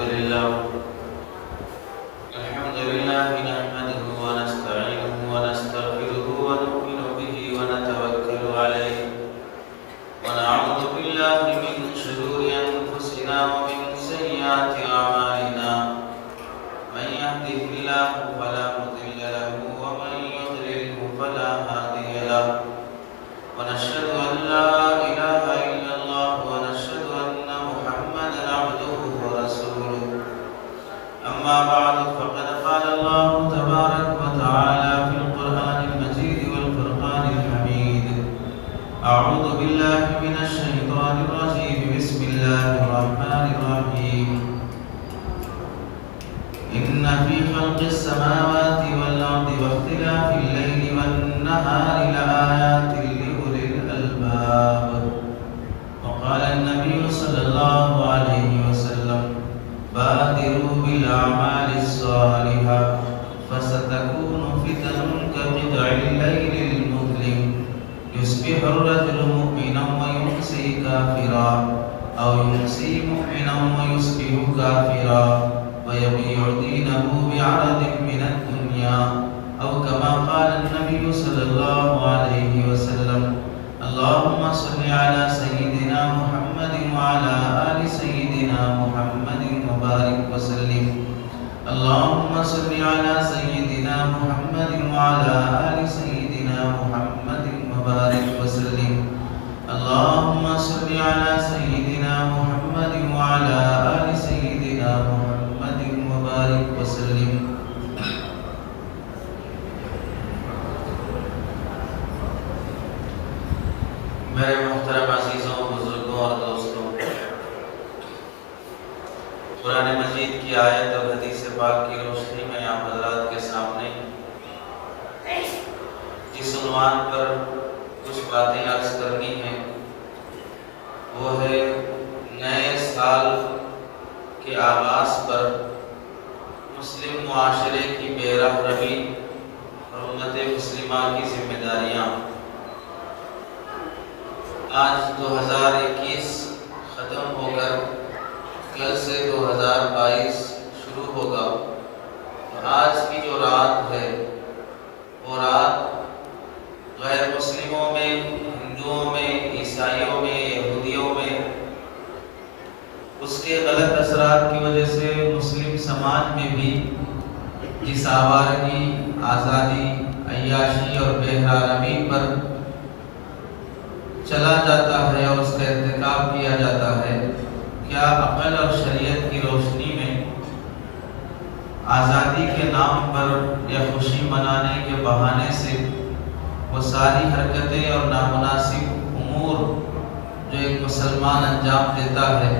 الحمد لله نحمده ونستعينه ونستغفره ونؤمن به ونتوكل عليه ونعوذ بالله من شرور أنفسنا ومن سيئات أعمالنا من يهده الله فلا مضل له ومن يضلله فلا هادي له ونشهد أن لا إله إلا الله ونشهد أن محمدا عبده ورسوله أما بعد فقد قال الله تبارك وتعالى في القرآن المجيد والفرقان الحميد أعوذ بالله من الشيطان الرجيم بسم الله الرحمن الرحيم إن في خلق السماوات والأرض واختلاف الليل والنهار لآيات لأولي الألباب وقال النبي صلى الله عليه وسلم بادروا بالأعمال الصالحة فستكون فتن كقطع الليل المظلم يصبح الرجل مؤمنا ويمسي كافرا أو يمسي مؤمنا ويصبح كافرا ويبيع دينه بعرض من الدنيا أو كما قال النبي صلى الله عليه وسلم اللهم صل على سيدنا محمد وعلى آل سيدنا محمد وبارك وسلم اللهم صل على سيدنا محمد وعلى آل سيدنا محمد وبارك وسلم اللهم صل على سيدنا محمد وعلى آل سيدنا محمد وبارك وسلم میرے محترم عزیزوں بزرگوں اور دوستوں، قرآن مجید کی آیت اور حدیث پاک کی روشنی میں آپ حضرات کے سامنے جس عنوان پر کچھ باتیں عرض کرنی ہیں وہ ہے نئے سال کے آغاز پر مسلم معاشرے کی بے رحمی اور امت مسلمہ کی ذمہ داریاں۔ آج 2021 ختم ہو کر کل سے 2022 شروع ہوگا، اور آج کی جو رات ہے وہ رات غیر مسلموں میں، ہندوؤں میں، عیسائیوں میں، یہودیوں میں اس کے غلط اثرات کی وجہ سے مسلم سماج میں بھی جس آوارگی، آزادی، عیاشی اور بے حرمی پر چلا جاتا ہے اور اس کا ارتکاب کیا جاتا ہے، کیا عقل اور شریعت کی روشنی میں آزادی کے نام پر یا خوشی منانے کے بہانے سے وہ ساری حرکتیں اور نامناسب امور جو ایک مسلمان انجام دیتا ہے،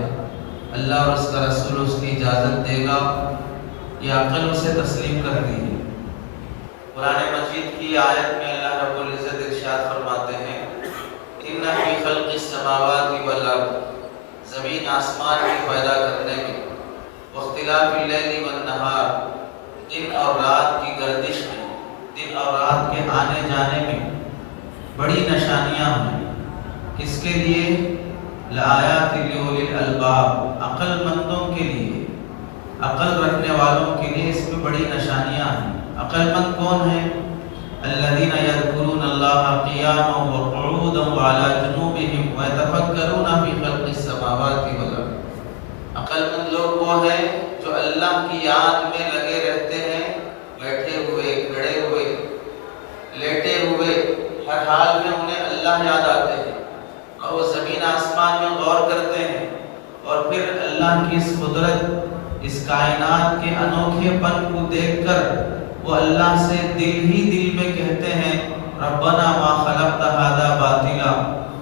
اللہ اور اس کا رسول اس کی اجازت دے گا یا عقل اسے تسلیم کرتی ہے؟ قرآن مجید کی آیت میں اللہ رب العزت ارشاد فرماتے ہیں ان فی خلق السماوات والارض، زمین آسمان کے پیدا کرنے میں، واختلاف اللیل والنہار، دن اور رات کی گردش میں، دن اور رات کے آنے جانے میں بڑی نشانیاں ہیں۔ کس کے لیے؟ لآیات لأولی الالباب، عقل مندوں کے لیے، عقل رکھنے والوں کے لیے اس میں بڑی نشانیاں ہیں۔ عقل مند کون ہیں؟ الذین یذکرون اللہ قیاما وقعودا وعلی جنوبہم ویتفکرون فی خلق السماوات والارض۔ عقل مند لوگ وہ ہیں جو اللہ کی یاد میں لگے رہتے ہیں، بیٹھے ہوئے، کھڑے ہوئے، لیٹے ہوئے، ہر حال میں انہیں اللہ یاد آتے ہیں، اور وہ زمین آسمان میں غور کرتے ہیں، اور پھر اللہ کی اس قدرت، اس کائنات کے انوکھے پن کو دیکھ کر وہ اللہ سے دل ہی دل میں کہتے ہیں ربنا ما خلقت ھذا باطلا،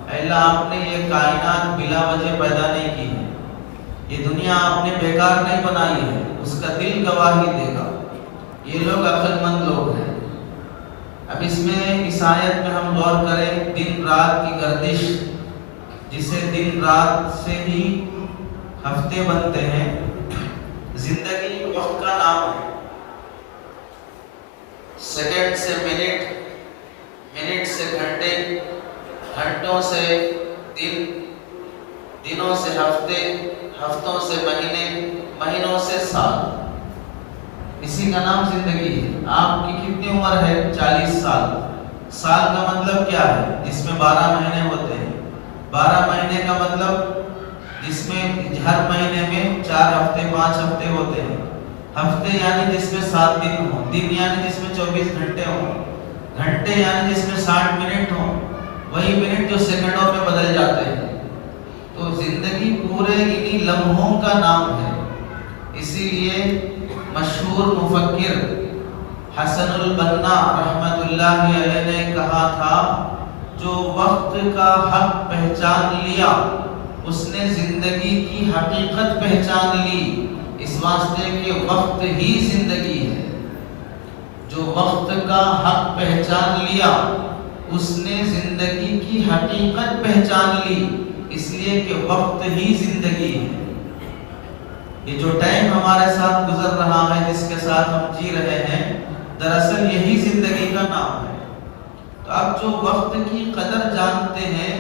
اے اللہ آپ نے یہ کائنات بلا وجہ پیدا نہیں کی ہے، یہ دنیا آپ نے بیکار نہیں بنائی ہے، اس کا دل گواہی دے گا۔ یہ لوگ عقل مند لوگ ہیں۔ اب اس میں اس آیت میں ہم غور کریں، دن رات کی گردش، جسے دن رات سے ہی ہفتے بنتے ہیں۔ زندگی وقت کا نام ہے، سیکنڈ سے منٹ، منٹ سے گھنٹے، گھنٹوں سے دن، دنوں سے ہفتے، ہفتوں سے مہینے، مہینوں سے سال، اسی کا نام زندگی ہے۔ آپ کی کتنی عمر ہے؟ 40 سال۔ سال کا مطلب کیا ہے؟ جس میں 12 مہینے ہوتے ہیں۔ 12 مہینے کا مطلب جس میں ہر مہینے میں 4 ہفتے 5 ہفتے ہوتے ہیں۔ ہفتے یعنی جس میں 7 دن ہوں، دن یعنی جس میں 24 گھنٹے ہوں، گھنٹے یعنی جس میں 60 منٹ ہوں، وہی منٹ جو سیکنڈوں میں بدل جاتے ہیں۔ تو زندگی پورے انہی لمحوں کا نام ہے۔ اسی لیے مشہور مفکر حسن البنا رحمت اللہ علیہ نے کہا تھا، جو وقت کا حق پہچان لیا اس نے زندگی کی حقیقت پہچان لی، اس واسطے کہ وقت ہی زندگی ہے۔ جو وقت کا حق پہچان لیا اس نے زندگی کی حقیقت پہچان لی، اس لیے کہ وقت ہی زندگی ہے۔ یہ جو ٹائم ہمارے ساتھ گزر رہا ہے، جس کے ساتھ ہم جی رہے ہیں، دراصل یہی زندگی کا نام ہے۔ تو اب جو وقت کی قدر جانتے ہیں،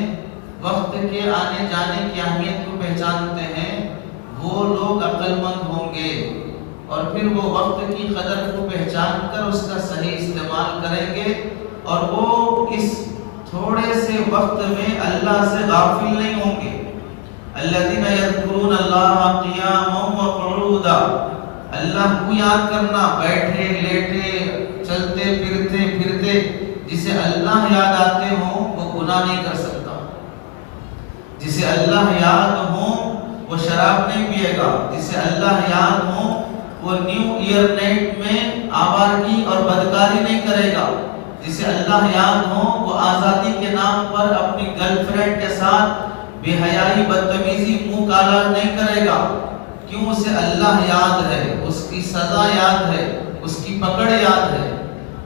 وقت کے آنے جانے کی اہمیت کو پہچانتے ہیں، وہ لوگ عقل مند ہوں گے، اور پھر وہ وقت کی قدر کو پہچان کر اس کا صحیح استعمال کریں گے، اور وہ اس تھوڑے سے وقت میں اللہ سے غافل نہیں ہوں گے۔ الذین یذکرون اللہ قیاما وقعودا، اللہ کو یاد کرنا بیٹھے لیٹے چلتے پھرتے، جسے اللہ یاد آتے ہوں وہ گناہ نہیں کر سکتا، جسے اللہ یاد ہو وہ شراب نہیں پیے گا، جسے اللہ یاد ہو وہ نیو ایئر نائٹ میں آوارگی اور بدکاری نہیں کرے گا، جسے اللہ یاد ہو وہ آزادی کے نام پر اپنی گرل فرینڈ کے ساتھ بے حیائی بدتمیزی منہ کالا نہیں کرے گا۔ کیوں؟ اسے اللہ یاد ہے، اس کی سزا یاد ہے، اس کی پکڑ یاد ہے۔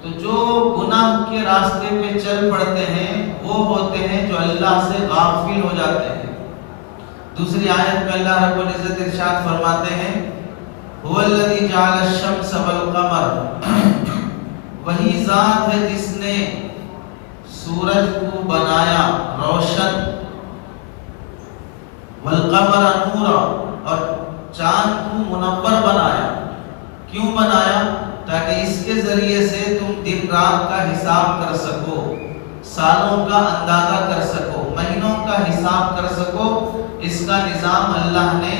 تو جو گناہ کے راستے پہ چل پڑتے ہیں وہ ہوتے ہیں جو اللہ سے غافل ہو جاتے ہیں۔ دوسری آیت میں اللہ رب العزت ارشاد فرماتے ہیں، هو الذی جعل الشمس والقمر، وہی ذات ہے جس نے سورج کو بنایا روشن، والقمر نورا، اور چاند کو منور بنایا۔ کیوں بنایا؟ تاکہ اس کے ذریعے سے تم دن رات کا حساب کر سکو، سالوں کا اندازہ کر سکو، مہینوں کا حساب کر سکو۔ اس کا نظام اللہ نے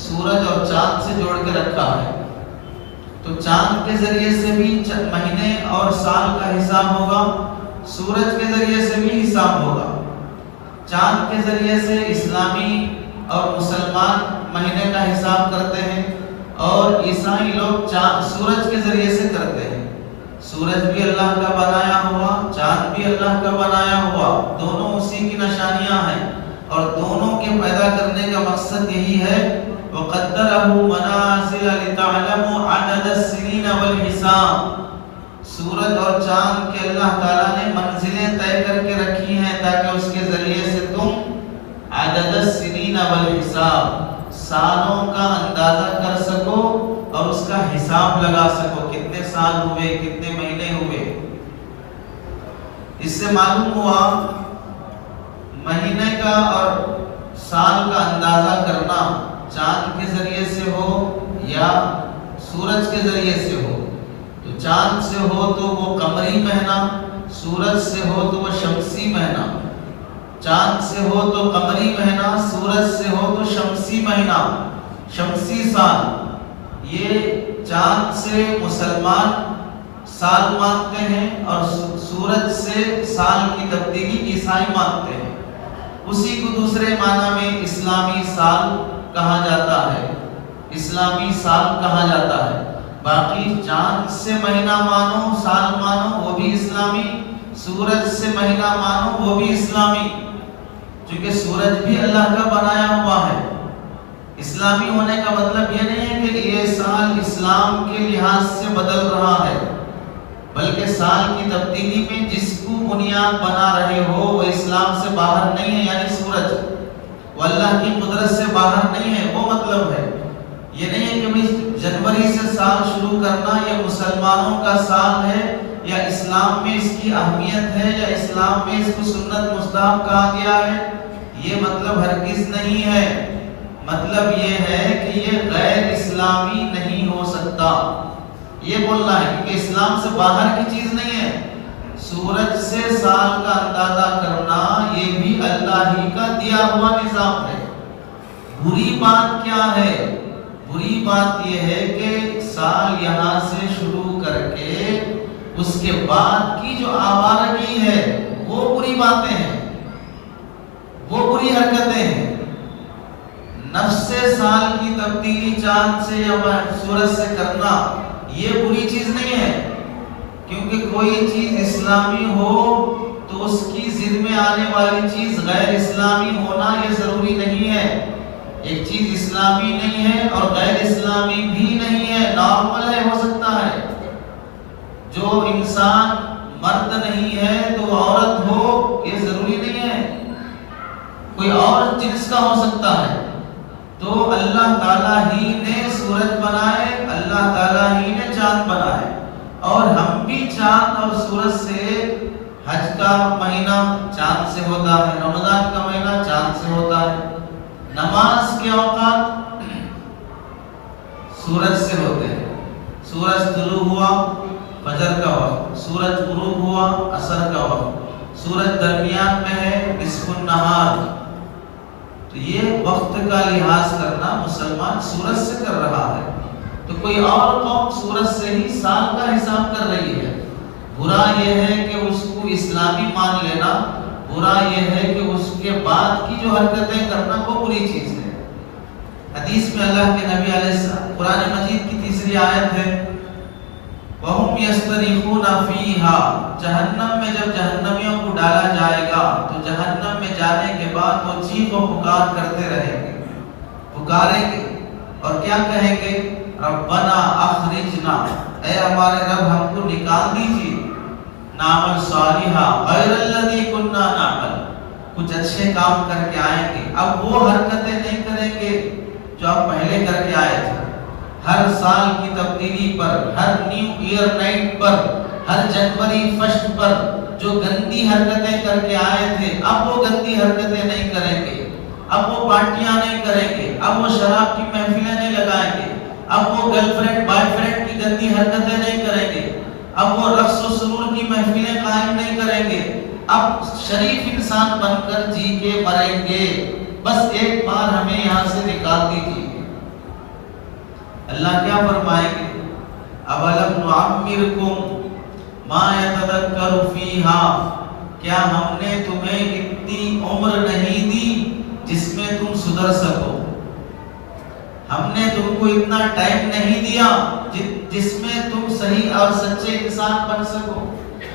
سورج اور چاند سے جوڑ کے رکھا ہے۔ تو چاند کے ذریعے سے بھی مہینے اور سال کا حساب ہوگا، سورج کے ذریعے سے بھی حساب ہوگا۔ چاند کے ذریعے سے اسلامی اور مسلمان مہینے کا حساب کرتے ہیں، اور عیسائی لوگ سورج کے ذریعے سے کرتے ہیں۔ سورج بھی اللہ کا بنایا ہوا، چاند بھی اللہ کا بنایا ہوا، دونوں اسی کی نشانیاں ہیں، اور دونوں کے پیدا کرنے کا مقصد یہی ہے، وَقَدَّرَهُ مَنَازِلَ لِتَعْلَمُوا عَدَدَ السِّنِينَ وَالْحِسَابِ، سورج اور چاند کے اللہ تعالیٰ نے منزلیں طے کر کے رکھی ہیں تاکہ اس کے ذریعے سے تم عدد السنین والحساب، سالوں کا اندازہ کر سکو اور اس کا حساب لگا سکو، کتنے سال ہوئے، کتنے مہینے ہوئے۔ اس سے معلوم ہوا مہینے کا اور سال کا اندازہ کرنا چاند کے ذریعے سے ہو یا سورج کے ذریعے سے ہو، تو چاند سے ہو تو وہ قمری مہینہ، سورج سے ہو تو وہ شمسی مہینہ، چاند سے ہو تو قمری مہینہ، سورج سے ہو تو شمسی مہینہ، شمسی سال۔ یہ چاند سے مسلمان سال مانتے ہیں اور سورج سے سال کی تبدیلی عیسائی مانتے ہیں۔ اسی کو دوسرے معنی میں اسلامی سال کہا جاتا ہے، اسلامی سال کہا جاتا ہے۔ باقی چاند سے مہینہ مانو، سال مانو، وہ بھی اسلامی، سورج سے مہینہ مانو، وہ بھی اسلامی، چونکہ سورج بھی اللہ کا بنایا ہوا ہے۔ اسلامی ہونے کا مطلب یہ نہیں ہے کہ یہ سال اسلام کے لحاظ سے بدل رہا ہے، بلکہ سال کی تبدیلی میں جس کو بنیاد بنا رہے ہو وہ اسلام سے باہر نہیں ہے، یعنی سورج وہ اللہ کی قدرت سے باہر نہیں ہے، وہ مطلب ہے۔ یہ نہیں ہے کہ جنوری سے سال شروع کرنا یہ مسلمانوں کا سال ہے، یا اسلام میں اس کی اہمیت ہے، یا اسلام میں اس کو سنت مستحب کہا گیا ہے، یہ مطلب ہرگز نہیں ہے۔ مطلب یہ ہے کہ یہ غیر اسلامی اسلامی نہیں ہو سکتا، یہ بولنا ہے، کیونکہ اسلام سے باہر کی چیز نہیں ہے۔ سورج سے سال کا اندازہ کرنا یہ بھی اللہ ہی کا دیا ہوا نظام ہے۔ بری بات کیا ہے؟ بری بات یہ ہے کہ سال یہاں سے شروع کر کے اس کے بعد کی جو آوارگی ہے وہ بری باتیں ہیں، وہ بری حرکتیں ہیں۔ نفس سال کی تبدیلی چاند سے یا سورج سے کرنا یہ بری چیز نہیں ہے، کیونکہ کوئی چیز اسلامی ہو تو اس کی ضد میں آنے والی چیز غیر اسلامی ہونا یہ ضروری نہیں ہے۔ ایک چیز اسلامی نہیں ہے اور غیر اسلامی بھی نہیں ہے، نارمل ہے، ہو سکتا ہے۔ جو انسان مرد نہیں ہے تو عورت ہو یہ ضروری نہیں ہے، کوئی اور جنس کا ہو سکتا ہے۔ تو اللہ تعالیٰ ہی نے سورج بنائے، اللہ تعالیٰ ہی نے چاند بنائے، اور ہم بھی چاند اور سورج سے، حج کا مہینہ چاند سے ہوتا ہے، رمضان کا مہینہ چاند سے ہوتا ہے، نماز کے اوقات سورج سے ہوتے ہیں۔ سورج طلوع ہوا فجر کا وقت، سورج غروب ہوا عصر کا وقت، سورج درمیان میں ہے نصف النہار۔ تو یہ وقت کا لحاظ کرنا مسلمان سورج سے کر رہا ہے، تو کوئی اور قوم سورج سے ہی سال کا حساب کر رہی ہے۔ برا یہ ہے کہ اس کو اسلامی مان لینا، برا یہ ہے کہ اس کے بعد کی جو حرکتیں کرنا وہ بری چیز ہے۔ حدیث میں اللہ کے نبی علیہ السلام، قرآن مجید کی تیسری آیت ہے، وَهُمْ يَسْتَرِخُونَ فِيهَا، جہنم میں جب جہنمیوں کو ڈالا جائے گا تو جہنم میں جانے کے بعد وہ چیخ و پکار کرتے رہیں گے، پکاریں گے اور کیا کہیں گے؟ ربنا اخرجنا، اے ہمارے رب ہم کو نکال دیجیے، نعمل صالحا غیر الذی کننا نعمل، کچھ اچھے کام کر کے آئیں گے۔ اب وہ حرکتیں نہیں کریں گے جو آپ پہلے کر کے آئے تھے۔ ہر سال کی تبدیلی پر، ہر نیو ایئر نائٹ پر، ہر جنوری فرسٹ پر جو گندی حرکتیں کر کے آئے تھے، اب وہ گندی حرکتیں نہیں کریں گے، اب وہ پارٹیاں نہیں کریں گے، اب وہ شراب کی محفلیں نہیں لگائیں گے، اب وہ گرل فرینڈ بوائے فرینڈ کی گندی حرکتیں نہیں کریں گے، اب وہ رقص و سرور کی محفلیں قائم نہیں کریں گے، اب شریف انسان بن کر جی کے مریں گے۔ بس ایک بار ہمیں یہاں سے نکال دیجیے۔ اللہ کیا فرمائیں گے؟ اولم نعمرکم ما یتذکر فیہا، کیا ہم نے تمہیں اتنی عمر نہیں دی جس میں تم سدھر سکو؟ ہم نے تم کو اتنا ٹائم نہیں دیا جس میں تم صحیح اور سچے انسان بن سکو،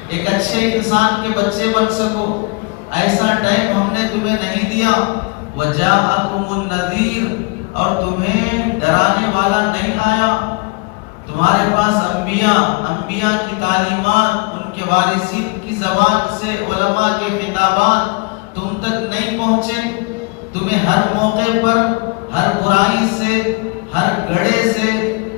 ایک اچھے انسان کے بچے بن سکو، ایسا ٹائم ہم نے تمہیں نہیں دیا۔ وَجَاءَكُمُ النَّذِيرُ، اور تمہیں ڈرانے والا نہیں آیا، تمہارے پاس انبیاء کی تعلیمات، ان کے وارثین کی زبان سے علماء کے خطابات تم تک نہیں پہنچے، تمہیں ہر موقع پر، ہر برائی سے، ہر گڑھے سے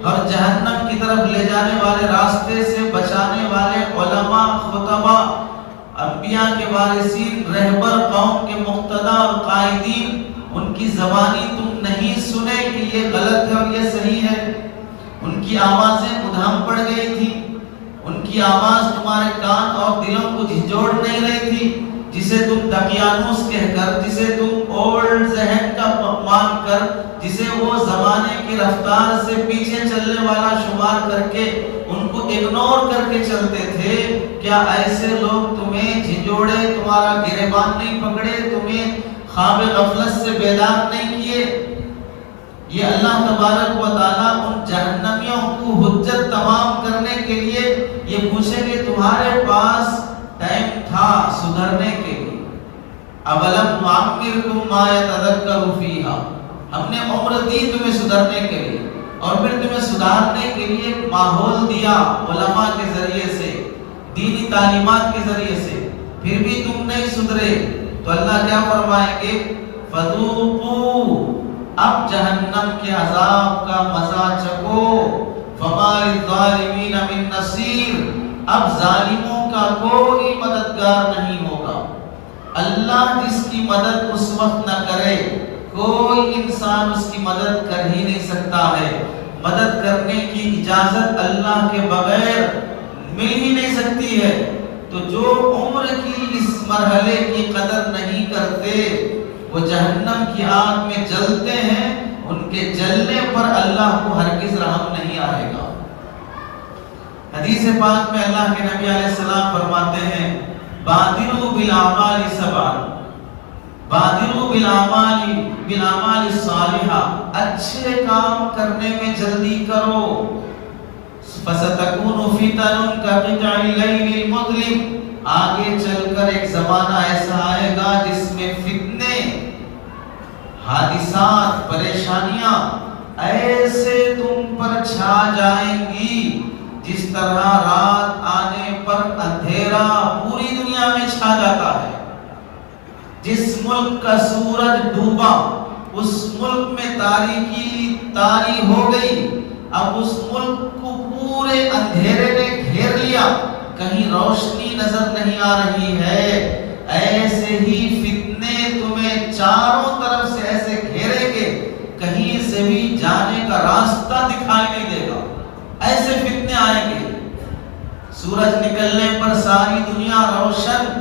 اور جہنم کی طرف لے جانے والے راستے سے بچانے والے علماء، خطباء، انبیاء کے وارثین، رہبر، قوم کے مقتدی اور قائدین، ان کی زبانی تم نہیں سنے کہ یہ غلط ہے اور یہ صحیح ہے۔ ان کی آوازیں مدھم پڑ گئی تھی، ان کی آواز تمہارے کان اور دلوں کو جھنجھوڑ نہیں رہی تھی، جسے تم دقیانوس کہہ کر، جسے تم اولڈ ذہن کا مان کر، جسے وہ زمانے کی رفتار سے پیچھے چلنے والا شمار کر کے ان کو اگنور کر کے چلتے تھے۔ کیا ایسے لوگ تمہیں جھنجھوڑے، تمہارا گریبان نہیں پکڑے، تمہیں خواب غفلت سے بیدار نہیں کیے؟ یہ اللہ تبارک و تعالیٰ ان جہنمیوں کو حجت تمام کرنے کے لیے یہ پوچھیں گے تمہارے پاس ٹائم تھا سدھرنے کے لیے۔ اولم نعمرکم ما یتذکر فیہا، ہم نے عمر دی تمہیں سدھرنے کے لیے، اور پھر تمہیں سدھارنے کے لیے ایک ماحول دیا علماء کے ذریعے سے، دینی تعلیمات کے ذریعے سے، پھر بھی تم نہیں سدھرے، تو اللہ کیا فرمائیں گے؟ فذوقوا، اب جہنم کے عذاب کا مزہ چکھو، فما للظالمین من نصیر، اب ظالموں کا کوئی مددگار نہیں ہوگا۔ اللہ جس کی مدد اس وقت نہ کرے، کوئی انسان اس کی مدد کر ہی نہیں سکتا ہے۔ مدد کرنے کی اجازت اللہ کے بغیر مل ہی نہیں سکتی ہے۔ تو جو عمر کی اس مرحلے کی قدر نہیں کرتے وہ جہنم کی آگ میں جلتے ہیں، ان کے جلنے پر اللہ کو ہرگز رحم نہیں آئے گا۔ حدیث پاک میں اللہ کے نبی علیہ السلام فرماتے ہیں بادروا بالاعمال سبعا، بادروا بالاعمال الصالحہ، اچھے کام کرنے میں جلدی کرو۔ فَسَتَكُونُ فِتَنٌ كَقِطْعِ اللَّيْلِ الْمُظْلِمِ، آگے چل کر ایک زمانہ ایسا آئے گا جس میں فتنے، حادثات، پریشانیاں ایسے تم پر چھا جائیں گی جس طرح رات آنے پر اندھیرا پوری دنیا میں چھا جاتا ہے۔ جس ملک کا سورج ڈوبا اس ملک میں تاریکی طاری ہو گئی، اب اس ملک کو پورے اندھیرے نے گھیر لیا، کہیں روشنی نظر نہیں آ رہی ہے۔ ایسے ہی فتنے تمہیں چاروں طرف سے ایسے گھیریں گے، کہیں سے بھی جانے کا راستہ دکھائی نہیں دے گا، ایسے فتنے آئیں گے۔ سورج نکلنے پر ساری دنیا روشن،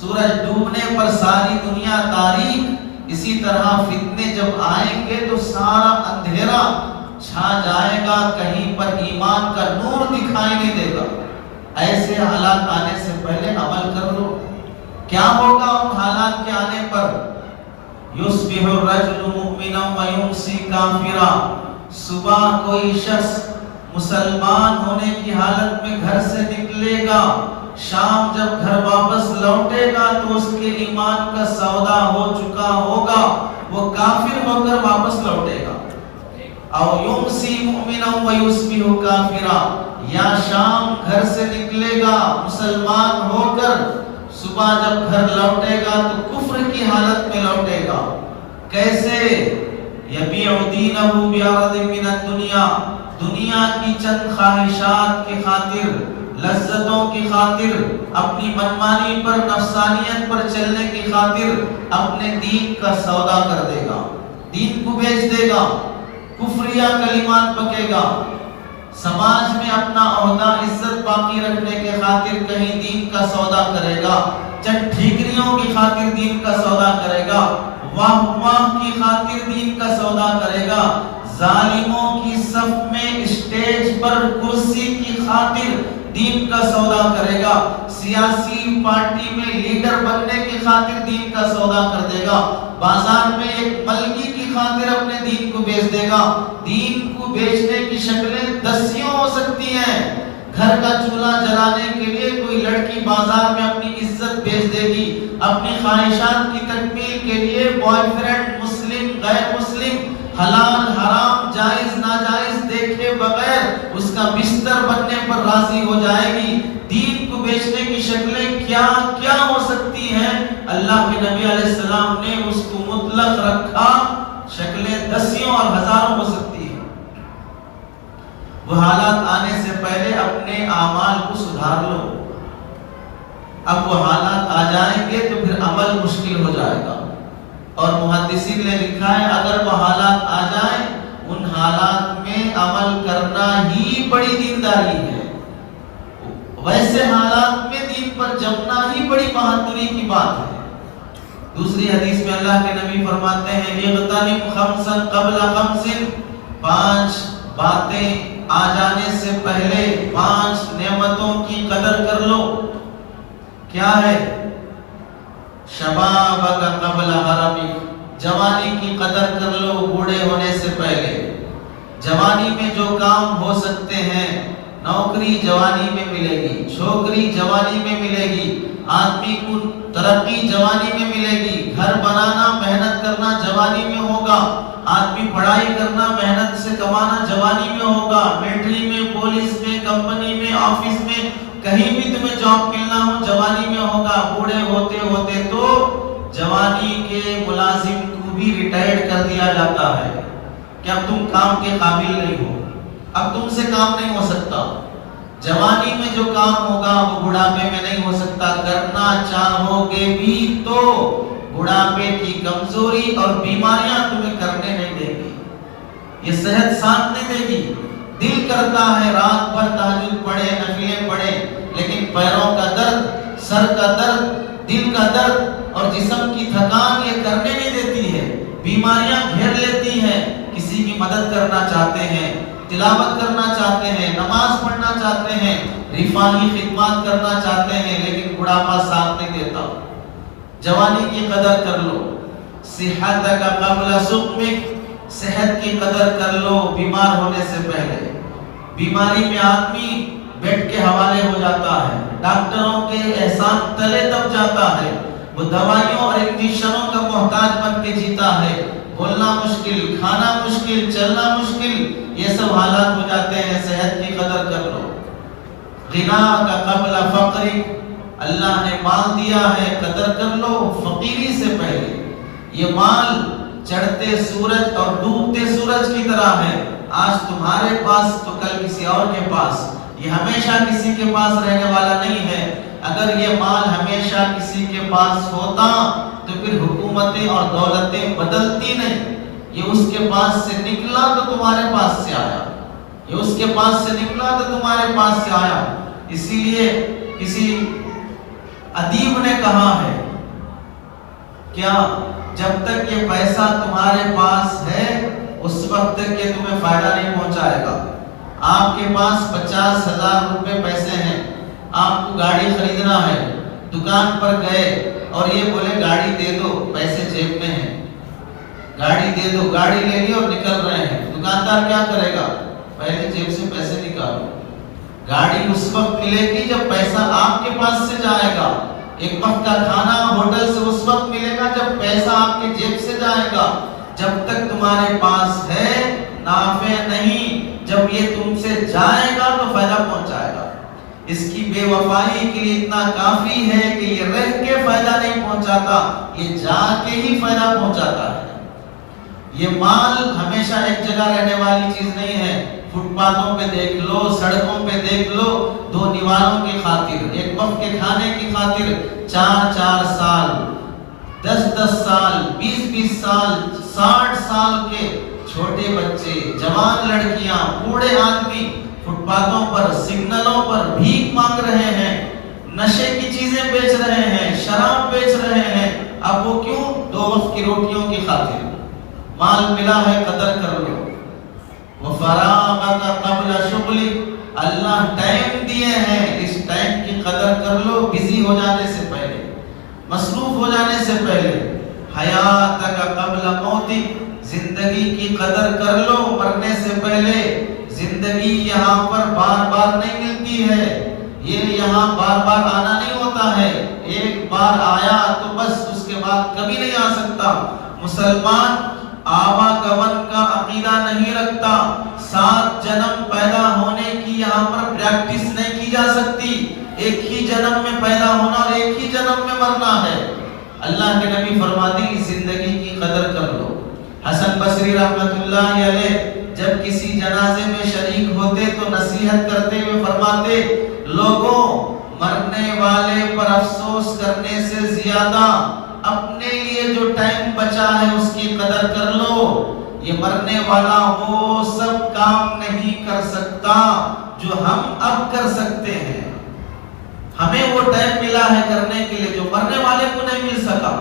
سورج ڈوبنے پر ساری دنیا تاریک، اسی طرح فتنے جب آئیں گے تو سارا اندھیرا چھا جائے گا، کہیں پر ایمان کا نور دکھائی نہیں دے گا۔ ایسے حالات آنے سے پہلے عمل کر لو۔ کیا ہوگا ان حالات کے آنے پر؟ یصبح الرجل مؤمنا ویمسی کافرا، صبح کوئی شخص مسلمان ہونے کی حالت میں گھر سے نکلے گا، شام جب گھر واپس لوٹے گا تو اس کے ایمان کا سودا ہو چکا ہوگا، وہ کافر ہو کر واپس لوٹے گا۔ او یمسی مؤمنا ویصبح کافرا، یا شام گھر سے نکلے گا مسلمان ہو کر، صبح جب گھر لوٹے گا تو کفر کی حالت میں لوٹے گا۔ کیسے؟ یبیع دینہ بعرض من الدنیا، دنیا کی چند خواہشات کی خاطر، لذتوں کی خاطر، اپنی منمانی پر، نفسانیت پر چلنے کی خاطر اپنے دین کا سودا کر دے گا، دین کو بیچ دے گا، کفریہ کلمات پکے گا، سماج میں اپنا عہدہ عزت باقی رکھنے کے خاطر کہیں دین کا سودا کرے گا، چند ٹھیکریوں کی خاطر دین کا سودا کرے گا، واہ واہ کی خاطر دین کا سودا کرے گا، ظالموں کی صف میں اسٹیج پر کرسی کی خاطر دین کا سودا کرے گا، سیاسی پارٹی میں لیڈر بننے کی خاطر دین کا سودا کر دے گا، بازار میں ایک ملکی کی خاطر اپنے دین کو بیچ دے گا۔ دین کو بیچنے کی شکلیں دسیوں ہو سکتی ہیں۔ گھر کا چولہا جلانے کے لیے کوئی لڑکی بازار میں اپنی عزت بیچ دے گی، اپنی خواہشات کی تکمیل کے لیے بوائے فرینڈ مسلم غیر مسلم، حلال حرام جائز ناجائز دیکھے بغیر اس کا بستر بننے پر راضی ہو جائے گی۔ دین کو بیچنے کی شکلیں کیا کیا ہو سکتی ہیں، اللہ کے نبی علیہ السلام نے اس کو مطلق رکھا، شکلیں دسیوں اور ہزاروں ہو سکتی ہیں۔ وہ حالات آنے سے پہلے اپنے اعمال کو سدھار لو، اب وہ حالات آ جائیں گے تو پھر عمل مشکل ہو جائے گا، اور محدثین نے لکھا ہے اگر وہ حالات آ جائیں ان حالات میں عمل کرنا ہی بڑی دینداری ہے، ویسے حالات میں دین پر جمنا ہی بڑی بہادری کی بات ہے۔ دوسری حدیث میں اللہ کے نبی فرماتے ہیں اغتنم خمسا قبل خمس، 5 باتیں آ جانے سے پہلے 5 نعمتوں کی قدر کر لو۔ کیا ہے؟ شبابک قبل حرمک، جوانی کی قدر کر لو بوڑھے ہونے سے پہلے۔ جوانی میں جو کام ہو سکتے ہیں، نوکری جوانی میں ملے گی، چھوکری جوانی میں ملے گی، آدمی کو ترقی جوانی میں ملے گی، گھر بنانا محنت کرنا جوانی میں ہوگا، آدمی پڑھائی کرنا محنت سے کمانا جوانی میں ہوگا، ملٹری میں، پولیس میں، کمپنی میں، آفس میں، کہیں بھی تمہیں جاب ملنا ہو جوانی میں ہوگا۔ بوڑھے ہوتے ہوتے تو جوانی کے ملازم کو بھی ریٹائرڈ کر دیا جاتا ہے کہ اب تم کام کے قابل نہیں ہو، اب تم سے کام نہیں ہو سکتا۔ جوانی میں جو کام ہوگا وہ بڑھاپے میں نہیں ہو سکتا، کرنا چاہو گے بھی تو بڑھاپے کی کمزوری اور بیماریاں تمہیں کرنے نہیں دیں گی۔ یہ صحت ساتھ نہیں دے گی. دل کرتا ہے رات بھر تہجد پڑھے، نفلیں پڑھے، لیکن پیروں کا درد، سر کا درد، دل کا درد اور جسم کی تھکان یہ کرنے نہیں دیتی ہے. بیماریاں گھیر لیتی ہیں. کسی کی مدد کرنا چاہتے ہیں، تلاوت کرنا چاہتے ہیں، نماز پڑھنا چاہتے ہیں، رفاہی خدمات کرنا چاہتے ہیں، لیکن بڑھاپا ساتھ نہیں دیتا. جوانی کی قدر کر لو. صحتک قبل سقمک، صحت کی قدر کر لو بیمار ہونے سے پہلے. بیماری میں آدمی بیڈ کے حوالے ہو جاتا ہے، ڈاکٹروں کے احسان تلے دب جاتا ہے، وہ دوائیوں اور انجیکشنوں کا محتاج بن کے جیتا ہے. بولنا مشکل، کھانا مشکل، چلنا مشکل، یہ سب حالات ہو جاتے ہیں. صحت کی قدر کر لو. غنا کا قبل فقرک، اللہ نے مال دیا ہے، قدر کر لو فقیری سے پہلے. یہ مال چڑھتے سورج اور ڈوبتے سورج کی طرح ہے. آج تمہارے پاس تو کل کسی اور کے پاس. یہ ہمیشہ کسی کے پاس رہنے والا نہیں ہے. اگر یہ مال ہمیشہ کسی کے پاس ہوتا تو پھر حکومتیں اور دولتیں بدلتی نہیں. یہ اس کے پاس سے نکلا تو تمہارے پاس سے آیا، یہ اس کے پاس سے نکلا تو تمہارے پاس سے آیا. اسی لیے کسی ادیب نے کہا ہے، کیا جب تک یہ پیسہ تمہارے پاس ہے اس وقت تک یہ تمہیں فائدہ نہیں پہنچائے گا. آپ کے پاس 50,000 روپے پیسے ہیں، آپ کو گاڑی خریدنا ہے، دکان پر گئے اور یہ بولے گاڑی دے دو، پیسے جیب میں ہیں، گاڑی دے دو، گاڑی لے لی اور نکل رہے ہیں. دکاندار کیا کرے گا؟ پہلے جیب سے پیسے نکالو. گاڑی اس وقت ملے گی جب پیسہ آپ کے پاس سے جائے گا. ایک وقت کا کھانا ہوٹل سے اس وقت ملے گا جب پیسہ آپ کے جیب سے جائے گا. جب تک تمہارے پاس ہے نافع نہیں، جب یہ تم سے جائے گا تو فائدہ پہنچائے گا. اس کی بے وفائی کے لیے اتنا کافی ہے کہ یہ رہ کے فائدہ نہیں پہنچاتا، یہ جا کے ہی فائدہ پہنچاتا ہے. یہ مال ہمیشہ ایک جگہ رہنے والی چیز نہیں ہے. فٹ پاتھوں پہ دیکھ لو، سڑکوں پہ دیکھ لو، 2 دیواروں کی خاطر، ایک وقت کے کھانے کی خاطر 4 سال، 10 سال، 20 سال، 60 سال کے چھوٹے بچے، جوان لڑکیاں، بوڑھے آدمی فٹ پاتھوں پر، سگنلوں پر بھیک مانگ رہے ہیں، نشے کی چیزیں بیچ رہے ہیں، شراب بیچ رہے ہیں. اب وہ کیوں؟ 2 وقت کی روٹیوں کی خاطر. مال ملا ہے قدر کر لو. وَفَرَاغَكَ قَبْلَ شُغْلِكَ، اللہ ٹائم دیے ہیں، اس ٹائم کی قدر کر لو بزی ہو جانے سے پہلے، مصروف ہو جانے سے پہلے. حَيَاتَكَ قَبْلَ مَوْتِكَ، زندگی کی قدر کر لو مرنے سے پہلے. زندگی یہاں پر بار بار نہیں ملتی ہے، یہ یہاں بار بار آنا نہیں ہوتا ہے. ایک بار آیا تو بس اس کے بعد کبھی نہیں آ سکتا. مسلمان آوا گون کا عقیدہ نہیں رکھتا. 7 جنم پیدا ہونے کی یہاں پر پریکٹس نہیں کی جا سکتی. ایک ہی جنم میں پیدا ہونا اور ایک ہی جنم میں مرنا ہے. اللہ کے نبی فرماتے ہیں زندگی کی قدر کر لو. حسن بصری رحمت اللہ علیہ جب کسی جنازے میں شریک ہوتے تو نصیحت کرتے ہوئے فرماتے، لوگوں مرنے والے پر افسوس کرنے سے زیادہ اپنے لیے جو ٹائم بچا ہے اس کی قدر کر لو. یہ مرنے والا وہ سب کام نہیں کر سکتا جو ہم اب کر سکتے ہیں. ہمیں وہ ٹائم ملا ہے کرنے کے لیے جو مرنے والے کو نہیں مل سکا.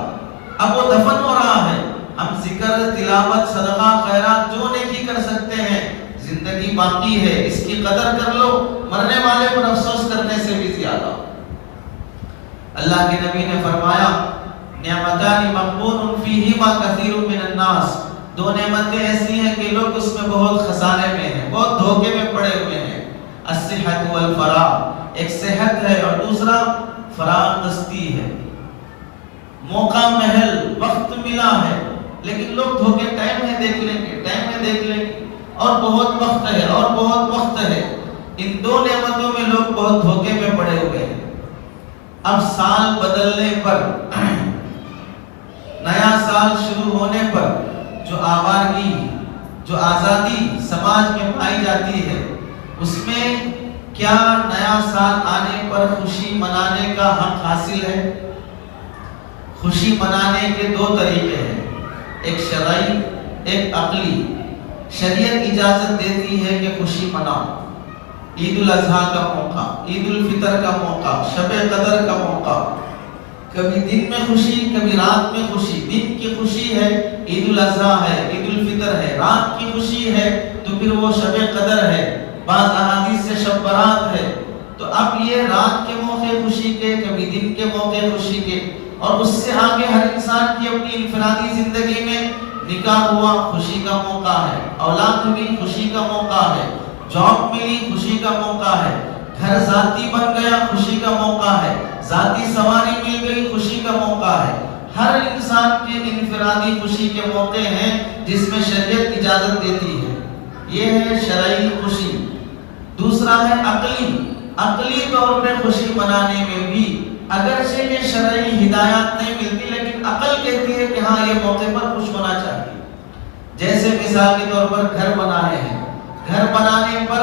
اب وہ دفن ہو رہا ہے، ہم ذکر، تلاوت، صدقہ، خیرات جو نیکی کر سکتے ہیں. زندگی باقی ہے، اس کی قدر کر لو مرنے والے پر افسوس کرنے سے بھی زیادہ. اللہ کے نبی نے فرمایا، نعمتان مغبون فیہما کثیر من الناس، 2 نعمتیں ایسی ہیں کہ لوگ اس میں بہت خسارے میں ہیں، بہت دھوکے میں پڑے ہوئے ہیں. الصحت والفراغ، ایک صحت ہے اور دوسرا فراغ دستی ہے. موقع محل وقت ملا ہے لیکن لوگ دھوکے، ٹائم ہے دیکھ لیں گے، ٹائم ہے دیکھ لیں گے، اور بہت وقت ہے اور بہت وقت ہے. ان 2 نعمتوں میں لوگ بہت دھوکے میں پڑے ہوئے ہیں. اب سال بدلنے پر، نیا سال شروع ہونے پر جو آوارگی، جو آزادی سماج میں پائی جاتی ہے، اس میں کیا نیا سال آنے پر خوشی منانے کا حق حاصل ہے؟ خوشی منانے کے 2 طریقے ہیں، ایک شرعی، ایک عقلی. شریعت اجازت دیتی ہے کہ خوشی مناؤ. عید الاضحیٰ کا موقع، عید الفطر کا موقع، شب قدر کا موقع، کبھی دن میں خوشی کبھی رات میں خوشی. دن کی خوشی ہے عید الاضحیٰ ہے، عید الفطر ہے. رات کی خوشی ہے تو پھر وہ شب قدر ہے. بعض احادیث سے شب برات ہے. تو اب یہ رات کے موقع خوشی کے، کبھی دن کے موقع خوشی کے، اور اس سے آگے ہر انسان کی اپنی انفرادی زندگی میں نکاح ہوا خوشی کا موقع ہے، اولاد ہوئی خوشی کا موقع ہے، جاب ملی خوشی کا موقع ہے، گھر ذاتی بن گیا خوشی کا موقع ہے، ذاتی سواری مل گئی خوشی کا موقع ہے. ہر انسان کے انفرادی خوشی کے موقع ہیں جس میں شریعت اجازت دیتی ہے. یہ ہے شرعی خوشی. دوسرا ہے عقلی. عقلی طور پہ خوشی منانے میں بھی اگرچہ یہ شرعی ہدایات نہیں ملتی، لیکن عقل کہتی ہے کہ ہاں یہ موقع پر خوش ہونا چاہیے. جیسے مثال کے طور پر گھر بنانے ہیں. گھر بنانے پر،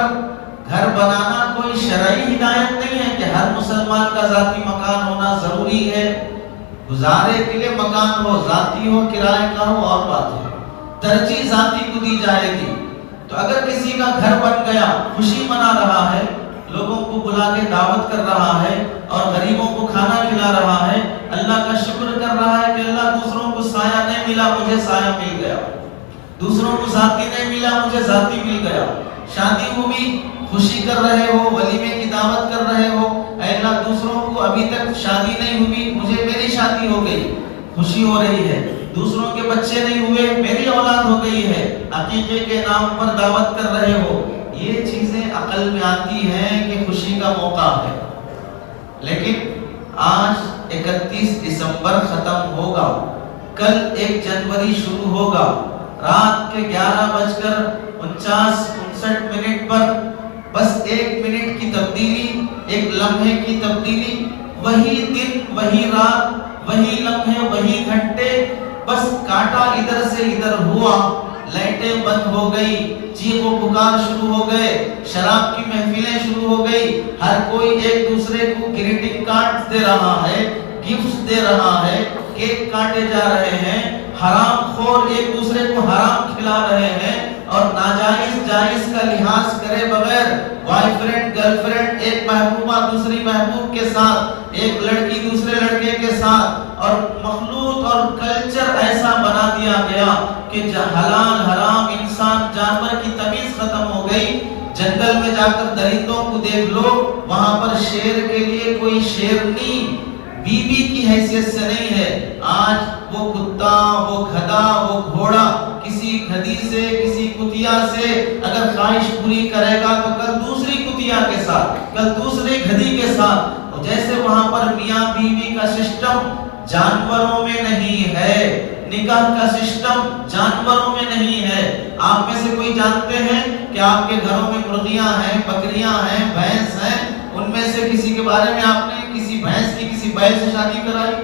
گھر بنانا کوئی شرعی ہدایت نہیں ہے کہ ہر مسلمان کا ذاتی مکان ہونا ضروری ہے. گزارے کے لیے مکان ہو، ذاتی ہو کرائے کا ہو اور بات ہے، ترجیح ذاتی کو دی جائے گی. تو اگر کسی کا گھر بن گیا، خوشی منا رہا ہے، لوگوں کو بلا کے دعوت کر رہا ہے اور غریبوں کو کھانا کھلا رہا ہے، اللہ کا شکر کر رہا ہے کہ اللہ دوسروں کو سایہ نہیں ملا مجھے سایہ مل گیا، دوسروں کو ذاتی نہیں ملا مجھے ذاتی مل گیا. شادی ہوئی خوشی کر رہے ہو، ولیمے کی دعوت کر رہے ہو، اے اللہ دوسروں کو ابھی تک شادی نہیں ہوئی مجھے میری شادی ہو گئی، خوشی ہو رہی ہے. دوسروں کے بچے نہیں ہوئے میری اولاد ہو گئی ہے، عقیقے کے نام پر دعوت کر رہے ہو. یہ چیزیں عقل میں آتی ہیں کہ خوشی کا موقع ہے. لیکن آج 31 دسمبر ختم ہوگا، کل 1 جنوری شروع ہوگا. رات کے 11:49 پر بس 1 منٹ کی تبدیلی، 1 لمحے کی تبدیلی، وہی دن وہی رات وہی لمحے وہی گھنٹے، بس کاٹا ادھر سے ادھر ہوا، لائٹیں بند ہو گئی، چیخ و پکار شروع ہو گئے، شراب کی محفلیں شروع ہو گئی، ہر کوئی ایک دوسرے کو گریٹنگ کارڈ دے رہا ہے، گفٹ دے رہا ہے، کیک کاٹے جا رہے ہیں، حرام خور ایک دوسرے کو حرام کھلا رہے ہیں، اور ناجائز جائز کا لحاظ کرے بغیر بوائے فرینڈ گرل فرینڈ، ایک محبوبہ دوسری محبوب کے ساتھ، ایک لڑکی دوسرے لڑکے کے ساتھ، اور مخلوط اور کلچر ایسا بنا دیا گیا کہ حلال حرام انسان جانور کی تمیز ختم ہو گئی. جنگل میں جا کر درندوں کو دیکھ لو، وہاں پر شیر کے لیے کوئی شیرنی بیوی کی حیثیت سے نہیں ہے. آج وہ کتا، وہ گدھا، وہ گھوڑا کسی گدھی سے کسی کتیا سے اگر خواہش پوری کرے گا تو کل دوسری کتیا کے ساتھ، کل دوسری گدھی کے ساتھ. جیسے وہاں پر میاں بیوی کا سسٹم جانوروں میں نہیں ہے، نکاح کا سسٹم جانوروں میں نہیں ہے. آپ میں سے کوئی جانتے ہیں کہ آپ کے گھروں میں مرغیاں ہیں، بکریاں ہیں، بھینس ہیں، ان میں سے کسی کے بارے میں آپ نے کسی بھینس کی کسی بیل سے شادی کرائی،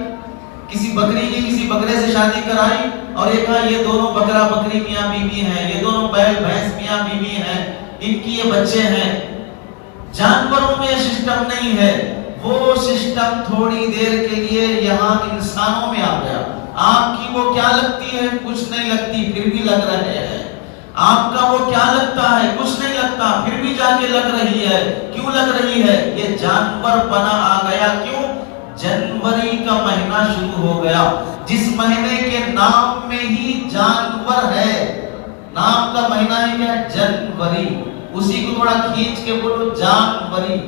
کسی بکری کی کسی بکرے سے شادی کرائی اور یہ کہا یہ دونوں بکرا بکری میاں بیوی ہیں، یہ دونوں بیل بھینس میاں بیوی ہیں، ان کی یہ بچے ہیں؟ جانوروں میں یہ سسٹم نہیں ہے. وہ سسٹم تھوڑی دیر کے لیے یہاں انسانوں میں آ گیا. آپ کی وہ کیا لگتی ہے؟ کچھ نہیں لگتی، پھر بھی لگ رہے ہیں. آپ کا وہ کیا لگتا ہے؟ کچھ نہیں لگتا، پھر بھی جا کے لگ رہی ہے. کیوں لگ رہی ہے؟ یہ جانور پنا آ گیا. کیوں؟ جنوری کا مہینہ شروع ہو گیا، جس مہینے کے نام میں ہی جانور ہے. نام کا مہینہ ہے کیا؟ جنوری. اسی کو تھوڑا کھینچ کے بولو جانوری.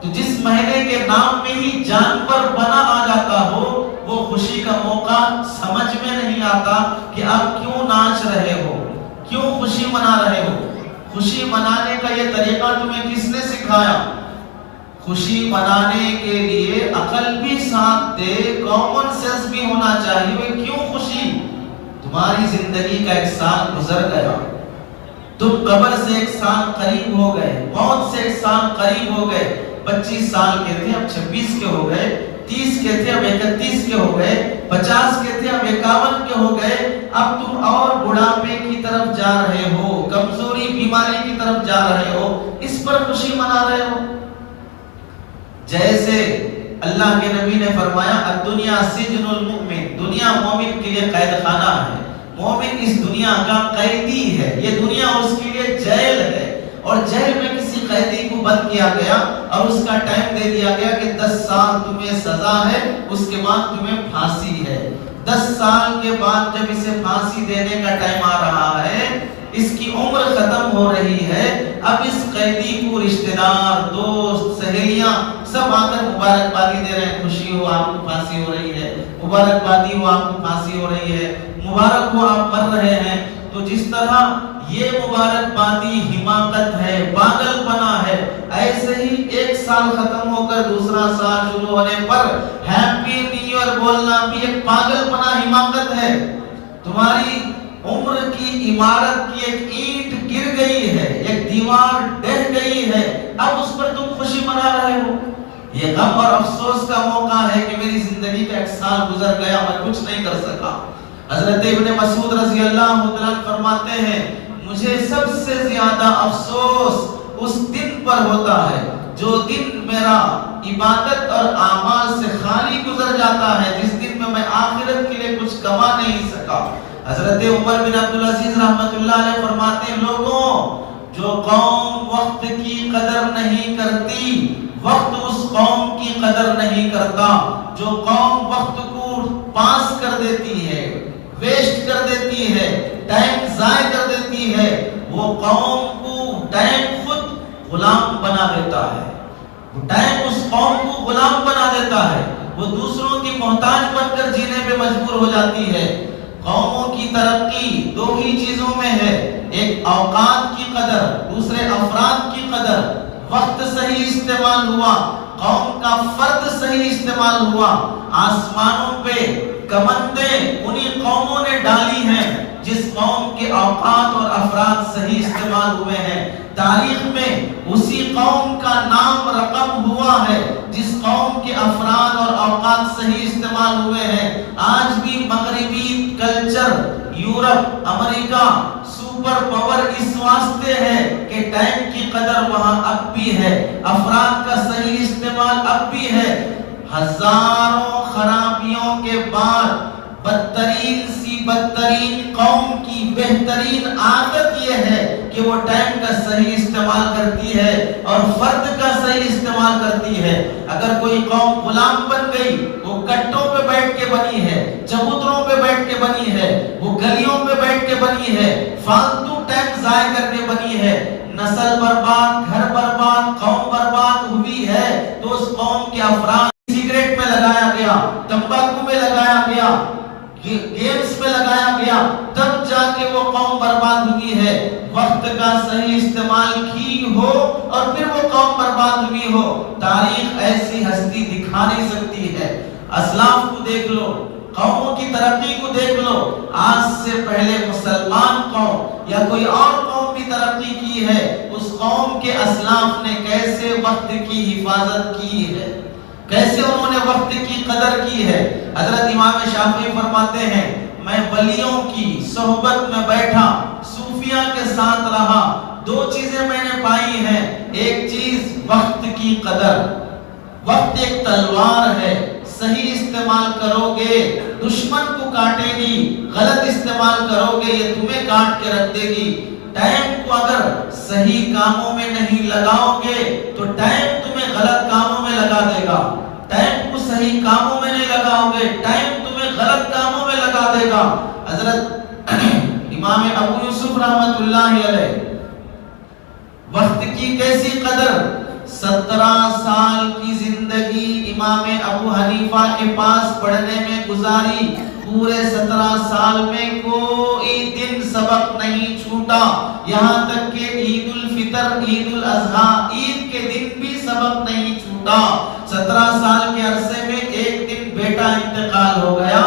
تو جس مہینے کے نام میں ہی جانور بنا آ جاتا ہو، وہ خوشی کا موقع سمجھ میں نہیں آتا کہ آپ کیوں ناچ رہے ہو، کیوں خوشی منا رہے ہو. خوشی منانے کا یہ طریقہ تمہیں کس نے سکھایا؟ خوشی منانے کے لیے عقل بھی ساتھ دے، کامن سینس بھی ہونا چاہیے. کیوں خوشی؟ تمہاری زندگی کا 1 سال گزر گیا، تم قبر سے 1 سال قریب ہو گئے، موت سے 1 سال قریب ہو گئے. 25 سال کے تھے اب 26 کے ہو گئے، 30 کے تھے اب 31 کے ہو گئے، 50 کے تھے اب 51 کے ہو گئے. اب تم اور بڑھاپے کی طرف جا رہے ہو، کمزوری بیماری کی طرف جا رہے ہو، اس پر خوشی منا رہے ہو. جیسے اللہ کے نبی نے فرمایا الدنیا سجن المؤمن، دنیا مومن کے لیے قید خانہ ہے. مومن اس دنیا کا قیدی ہے، یہ دنیا اس کے لیے جیل ہے، اور جیل میں کسی قیدی کو بند کیا گیا اور اس کا ٹائم دے دیا گیا کہ 10 سال تمہیں سزا ہے، اس کے بعد تمہیں پھانسی ہے۔ 10 سال کے بعد جب اسے پھانسی دینے کا ٹائم آ رہا ہے، اس کی عمر ختم ہو رہی ہے، اب اس قیدی کو رشتہ دار، دوست، سہیلیاں سب آ کر مبارکبادی دے رہے ہیں، خوشی ہو آپ کو پھانسی ہو رہی ہے، مبارکبادی ہو آپ کو پھانسی ہو رہی ہے، مبارک ہو آپ مر رہے ہیں۔ تو جس طرح یہ مبارکبادی حماقت ہے، پاگل پنا ہے، ایسے ہی 1 سال ختم ہو کر دوسرا سال شروع ہونے پر ہیپی نیو ایئر بولنا بھی ایک پاگل پنا، حماقت ہے۔ تمہاری عمر کی عمارت کی ایک اینٹ گر گئی ہے، ایک دیوار ڈہ گئی ہے، اب اس پر تم خوشی منا رہے ہو۔ یہ غم اور افسوس کا موقع ہے کہ میری زندگی کا 1 سال گزر گیا، میں کچھ نہیں کر سکا۔ حضرت ابن مسعود رضی اللہ عنہ فرماتے ہیں مجھے سب سے زیادہ افسوس اس دن پر ہوتا ہے جو دن میرا عبادت اور اعمال سے خالی گزر جاتا ہے، جس دن میں آخرت کے لیے کچھ کما نہیں سکا۔ حضرت عمر بن عبدالعزیز رحمت اللہ علیہ فرماتے ہیں لوگوں، جو قوم وقت کی قدر نہیں کرتی، وقت اس قوم کی قدر نہیں کرتا۔ جو قوم وقت کو پاس کر دیتی ہے، ویسٹ کر دیتی ہے، ٹائم ضائع کر دیتی ہے، وہ قوم کو ٹائم خود غلام بنا دیتا ہے، وہ ٹائم اس قوم کو غلام بنا دیتا ہے، وہ دوسروں کی محتاج بن کر جینے پہ مجبور ہو جاتی ہے۔ قوموں کی ترقی 2 ہی چیزوں میں ہے، ایک اوقات کی قدر، دوسرے افراد کی قدر۔ وقت صحیح استعمال ہوا، قوم کا فرد صحیح استعمال ہوا۔ آسمانوں پہ کمندیں انہی قوموں نے ڈالی ہیں جس قوم کے اوقات اور افراد صحیح استعمال ہوئے ہیں۔ تاریخ میں اسی قوم کا نام رقم ہوا ہے جس قوم کے افراد اور اوقات صحیح استعمال ہوئے ہیں۔ آج بھی مغربی کلچر، یورپ، امریکہ سپر پاور اس واسطے ہے کہ ٹائم کی قدر وہاں اب بھی ہے، افراد کا صحیح استعمال اب بھی ہے۔ ہزاروں خرابیوں کے بعد بدترین سی بدترین قوم کی بہترین عادت یہ ہے کہ وہ ٹائم کا صحیح استعمال کرتی ہے اور فرد کا صحیح استعمال کرتی ہے۔ اگر کوئی قوم غلام بن گئی، وہ کٹوں پہ بیٹھ کے بنی ہے، چبوتروں پہ بیٹھ کے بنی ہے، وہ گلیوں پہ بیٹھ کے بنی ہے، فالتو ٹائم ضائع کر کے بنی ہے، نسل برباد، گھر برباد، قوم برباد ہوئی ہے، تو اس قوم کے افراد سگریٹ میں لگایا گیا، تمباکو میں لگایا گیا، گیمز میں لگایا گیا، تب جا کے وہ قوم برباد ہوئی ہے۔ وقت کا صحیح استعمال کی ہو اور پھر وہ قوم برباد ہوئی ہو، تاریخ ایسی ہستی دکھا نہیں سکتی ہے۔ اسلاف کو دیکھ لو، قوموں کی ترقی کو دیکھ لو، آج سے پہلے مسلمان قوم یا کوئی اور قوم بھی ترقی کی ہے، اس قوم کے اسلاف نے کیسے وقت کی حفاظت کی ہے، کیسے انہوں نے وقت کی قدر کی ہے۔ حضرت امام شافعی فرماتے ہیں میں ولیوں کی صحبت میں بیٹھا، صوفیہ کے ساتھ رہا، 2 چیزیں میں نے پائی ہیں۔ ایک چیز وقت کی قدر، وقت ایک تلوار ہے، صحیح استعمال کرو گے دشمن کو کاٹے گی، غلط استعمال کرو گے یہ تمہیں کاٹ کے رکھ دے گی۔ ٹائم کو اگر صحیح کاموں میں نہیں لگاؤ گے تو ٹائم تمہیں غلط کاموں میں لگا دے گا، ٹائم کو صحیح کاموں میں نہیں لگاؤ گے ٹائم تمہیں غلط کاموں میں لگا دے گا۔ حضرت امام ابو یوسف رحمت اللہ علیہ وقت کی کیسی قدر، 17 سال کی زندگی امام ابو حنیفہ کے پاس پڑھنے میں گزاری، پورے 17 سال میں کوئی دن سبق نہیں چھوٹا، یہاں تک کہ عید الفطر، عید الاضحیٰ، عید کے دن بھی سبق نہیں چھوٹا۔ 17 سال کے عرصے میں ایک دن بیٹا انتقال ہو گیا،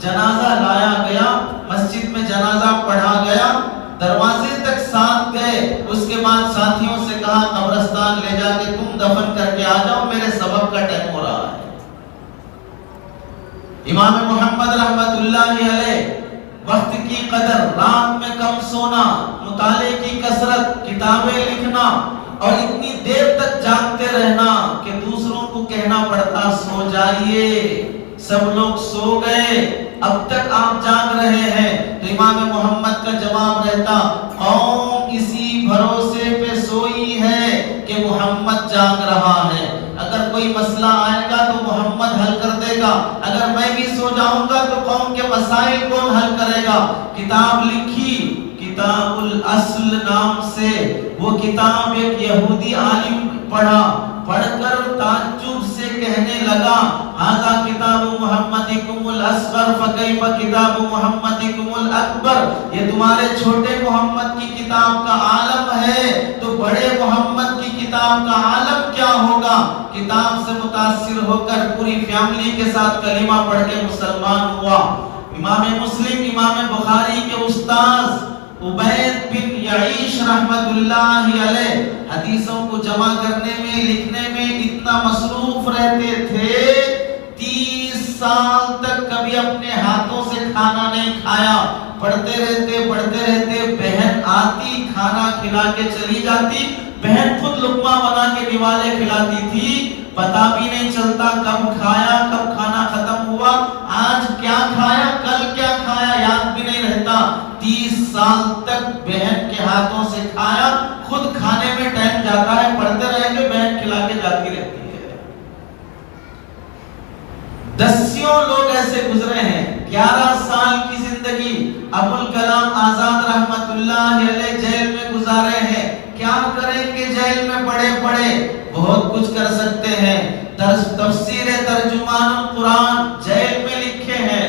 جنازہ لایا گیا، مسجد میں جنازہ پڑھا گیا، دروازے تک ساتھ گئے، اس کے بعد ساتھیوں سے کہا قبرستان لے جا کے تم دفن کر کے آ جاؤ، میرے سبق کا ٹائم ہو رہا ہے۔ امام محمد رحمت اللہ علیہ وقت کی قدر، رات میں کم سونا، مطالعے کی کثرت، کتابیں لکھنا اور اتنی دیر تک جاگتے رہنا کہ دوسروں کو کہنا پڑتا سو جائیے، سب لوگ سو گئے، اب تک آپ جاگ رہے ہیں۔ تو امام محمد کا جواب رہتا قوم اسی بھروسے پہ سوئی ہے کہ محمد جاگ رہا ہے، اگر کوئی مسئلہ آئے گا تو محمد حل کر دے گا، اگر میں بھی سو جاؤں گا تو قوم کے مسائل کون حل کرے گا۔ کتاب لکھی کتاب الاصل نام سے، وہ کتاب ایک یہودی عالم پڑھ کر تعجب سے کہنے لگا ھذا کتاب محمدکم الاصغر فکیف کتاب محمدکم الاکبر، یہ تمہارے چھوٹے محمد کی کتاب کا عالم ہے تو بڑے محمد کی کتاب کا عالم کیا ہوگا۔ کتاب سے متاثر ہو کر پوری فیملی کے ساتھ کلمہ پڑھ کے مسلمان ہوا۔ امام مسلم امام بخاری کے استاذ عبید بن یعیش رحمت اللہ علیہ حدیثوں کو جمع کرنے میں لکھنے میں اتنا مصروف رہتے تھے، 30 سال تک کبھی اپنے ہاتھوں سے کھانا نہیں کھایا، پڑھتے رہتے بہن آتی کھانا کھلا کے چلی جاتی، بہن خود لقمہ بنا کے نوالے کھلاتی تھی، پتہ بھی نہیں چلتا کب کھایا کب کھانا ختم ہوا، آج کیا کھایا کل کیا کھایا یاد بھی نہیں رہتا۔ 30 سال تک بہن کے ہاتھوں سے کھایا، خود کھانے میں ٹائم جاتا ہے، پڑھتے رہیں گے بہن کھلا کے جاتی رہتی ہے۔ دسیوں لوگ ایسے گزرے ہیں، 11 سال کی زندگی ابوالکلام آزاد رحمت اللہ علیہ جیل میں گزارے ہیں۔ کیا کریں گے جیل میں پڑے بہت کچھ کر سکتے ہیں۔ تفسیر ترجمان القرآن جیل میں لکھے ہیں،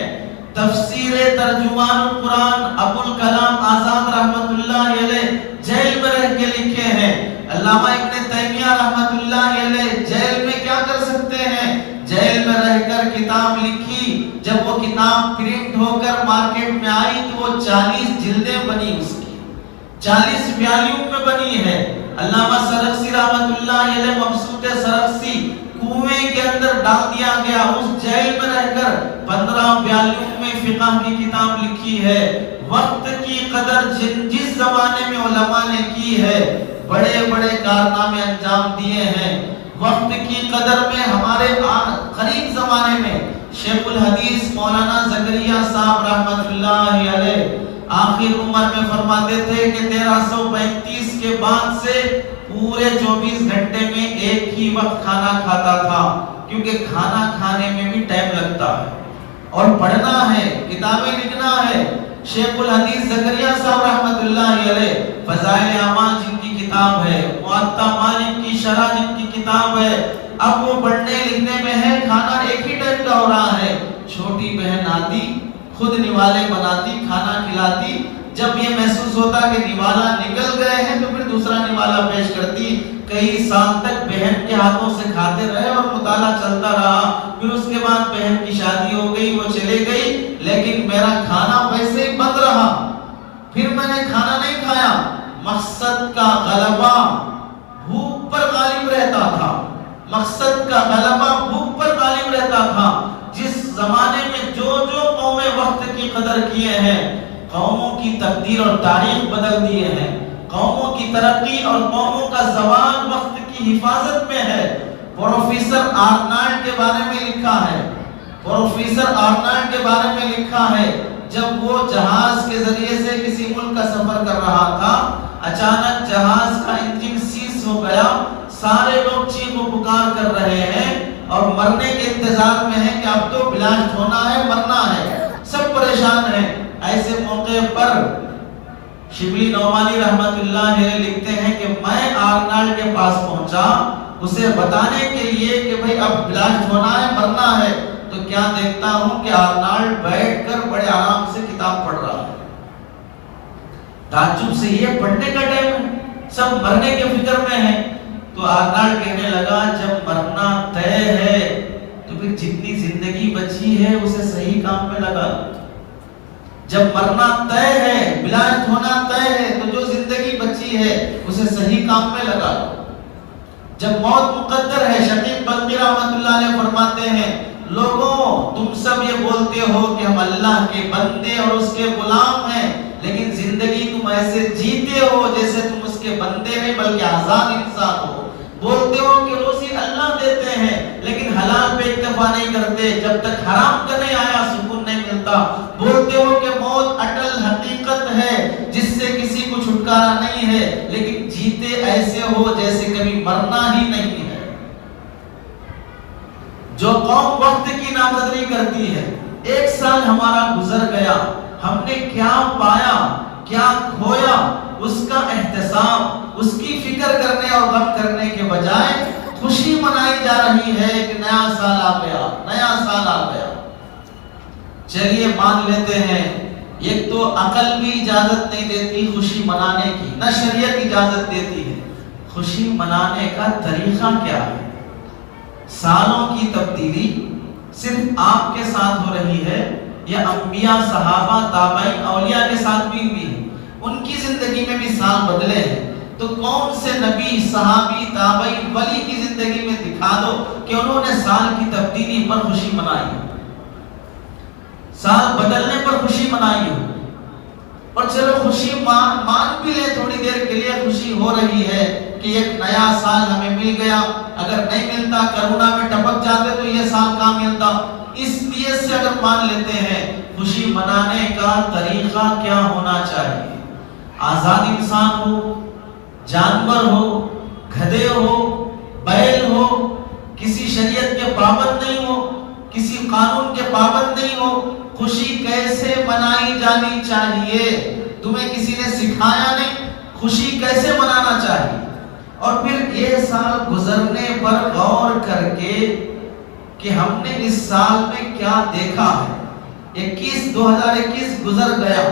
تفسیر ترجمان القرآن ابوالکلام آزاد رحمت اللہ علیہ جیل میں رہ کے لکھے ہیں۔ علامہ ابن تیمیہ رحمت اللہ علیہ جیل میں کیا کر سکتے ہیں، جیل میں رہ کر کتاب لکھی، جب وہ کتاب پرنٹ ہو کر مارکیٹ میں آئی تو وہ 40 جلدیں بنی، اس کی 40 والیوم میں بنی ہے۔ علامہ سرخسی رحمت اللہ علیہ مبسوط سرخسی کنویں کے اندر ڈال دیا گیا، اس جیل میں رہ کر 15 والیوم میں فقہ کی کتاب لکھی ہے۔ وقت کی قدر جس زمانے میں علماء نے کی ہے، بڑے بڑے کارنامے انجام دیے ہیں۔ وقت کی قدر میں ہمارے قریب زمانے میں شیخ الحدیث مولانا زکریا صاحب رحمت اللہ علیہ آخر عمر میں فرماتے تھے کہ 1335 کے بعد سے پورے 24 گھنٹے میں ایک ہی وقت کھانا کھاتا تھا، کیونکہ کھانا کھانے میں بھی ٹائم لگتا ہے اور پڑھنا ہے، کتابیں لکھنا ہے۔ شیخ الحدیث زکریا صاحب رحمت اللہ علیہ فضائل اعمال جن کی کتاب ہے، موطا مالک کی شرح جن کی کتاب ہے، اب وہ پڑھنے لکھنے میں ہے، کھانا ایک ہی ٹائم کا ہو رہا ہے۔ چھوٹی بہن آتی، خود نوالے بناتی، کھانا کھلاتی، جب یہ محسوس ہوتا کہ نوالا نکل گئے ہیں تو پھر دوسرا نوالا پیش کرتی۔ کئی سال تک بہن کے ہاتھوں سے کھاتے رہے اور مطالعہ چلتا رہا، پھر اس کے بعد بہن کی شادی ہو گئی، وہ چلے گئی، لیکن میرا کھانا ویسے ہی بند رہا، پھر میں نے کھانا نہیں کھایا۔ مقصد کا غلبہ بھوک پر غالب رہتا تھا، مقصد کا غلبہ بھوک پر غالب رہتا تھا۔ جس زمانے میں جو قومیں وقت کی قدر کیے ہیں، قوموں کی تقدیر اور تاریخ بدل دیے ہیں۔ قوموں کی ترقی اور قوموں کا زوال وقت کی حفاظت میں ہے۔ پروفیسر آرنالڈ کے بارے میں لکھا ہے، پروفیسر آرنالڈ کے بارے میں لکھا ہے، جب وہ جہاز کے ذریعے سے کسی ملک کا سفر کر رہا تھا، اچانک جہاز کا انجن سیز ہو گیا، سارے لوگ چیخ و پکار کر رہے ہیں اور مرنے کے انتظار میں ہیں کہ اب تو بلاسٹ ہونا ہے، مرنا ہے، سب پریشان ہیں۔ ایسے موقع پر شبلی نعمانی رحمت اللہ علیہ لکھتے ہیں کہ میں آرنالڈ کے پاس پہنچا اسے بتانے کے لیے کہ بھئی اب بلاسٹ ہونا ہے، مرنا ہے، تو کیا دیکھتا ہوں کہ آرنالڈ بیٹھ کر بڑے آرام سے کتاب پڑھ رہا ہے۔ تعجب سے یہ پڑھنے کا ٹائم ہے، سب مرنے کے فکر میں ہیں۔ تو آرنالڈ کہنے لگا جب مرنا طے ہے تو پھر جتنی زندگی بچی ہے اسے صحیح کام میں لگا۔ جب مرنا طے ہے، بلاسٹ ہونا طے ہے، تو جو زندگی بچی ہے اسے صحیح کام میں لگا لو۔ جب موت مقدر ہے، شقیق بلخی رحمت اللہ علیہ فرماتے ہیں لوگوں تم سب یہ بولتے ہو کہ ہم اللہ کے بندے اور اس کے غلام ہیں، لیکن زندگی تم ایسے جیتے ہو جیسے تم اس کے بندے نہیں بلکہ آزاد انسان ہو۔ بولتے ہو کہ روزی اللہ دیتے ہیں، لیکن حلال پہ اکتفا نہیں کرتے، جب تک حرام کا نہیں آیا سکون نہیں ملتا۔ بولتے ہو کہ موت اٹل ہے، لیکن جیتے ایسے ہو جیسے کبھی مرنا ہی نہیں ہے۔ جو قوم وقت کی ناقدری کرتی ہے، ایک سال ہمارا گزر گیا، ہم نے کیا پایا کیا کھویا، اس کا احتساب، اس کی فکر کرنے اور غم کرنے کے بجائے خوشی منائی جا رہی ہے کہ نیا سال آ گیا، نیا سال آ گیا۔ چلیے مان لیتے ہیں، ایک تو عقل بھی اجازت نہیں دیتی خوشی منانے کی، نہ شریعت اجازت دیتی ہے۔ خوشی منانے کا طریقہ کیا ہے؟ سالوں کی تبدیلی صرف آپ کے ساتھ ہو رہی ہے یا انبیاء، صحابہ، تابعین، اولیاء کے ساتھ بھی ہوئی ہے؟ ان کی زندگی میں بھی سال بدلے ہیں، تو کون سے نبی، صحابی، تابعین، ولی کی زندگی میں دکھا دو کہ انہوں نے سال کی تبدیلی پر خوشی منائی، سال بدلنے پر خوشی منائی ہو۔ اور چلو خوشی مان بھی لے، تھوڑی دیر کے لیے خوشی ہو رہی ہے کہ ایک نیا سال ہمیں مل گیا، اگر نہیں ملتا، کرونا میں ٹپک جاتے تو یہ سال کہاں ملتا، اس لیے سے اگر مان لیتے ہیں، خوشی منانے کا طریقہ کیا ہونا چاہیے؟ آزاد انسان ہو، جانور ہو، گدھے ہو، بیل ہو، کسی شریعت کے پابند نہیں ہو، کسی قانون کے پابند نہیں ہو، خوشی کیسے منائی جانی چاہیے؟ تمہیں کسی نے سکھایا نہیں، خوشی کیسے منانا چاہیے؟ اور پھر یہ سال گزرنے پر غور کر کے کہ ہم نے اس سال میں کیا دیکھا ہے۔ 2021 گزر گیا،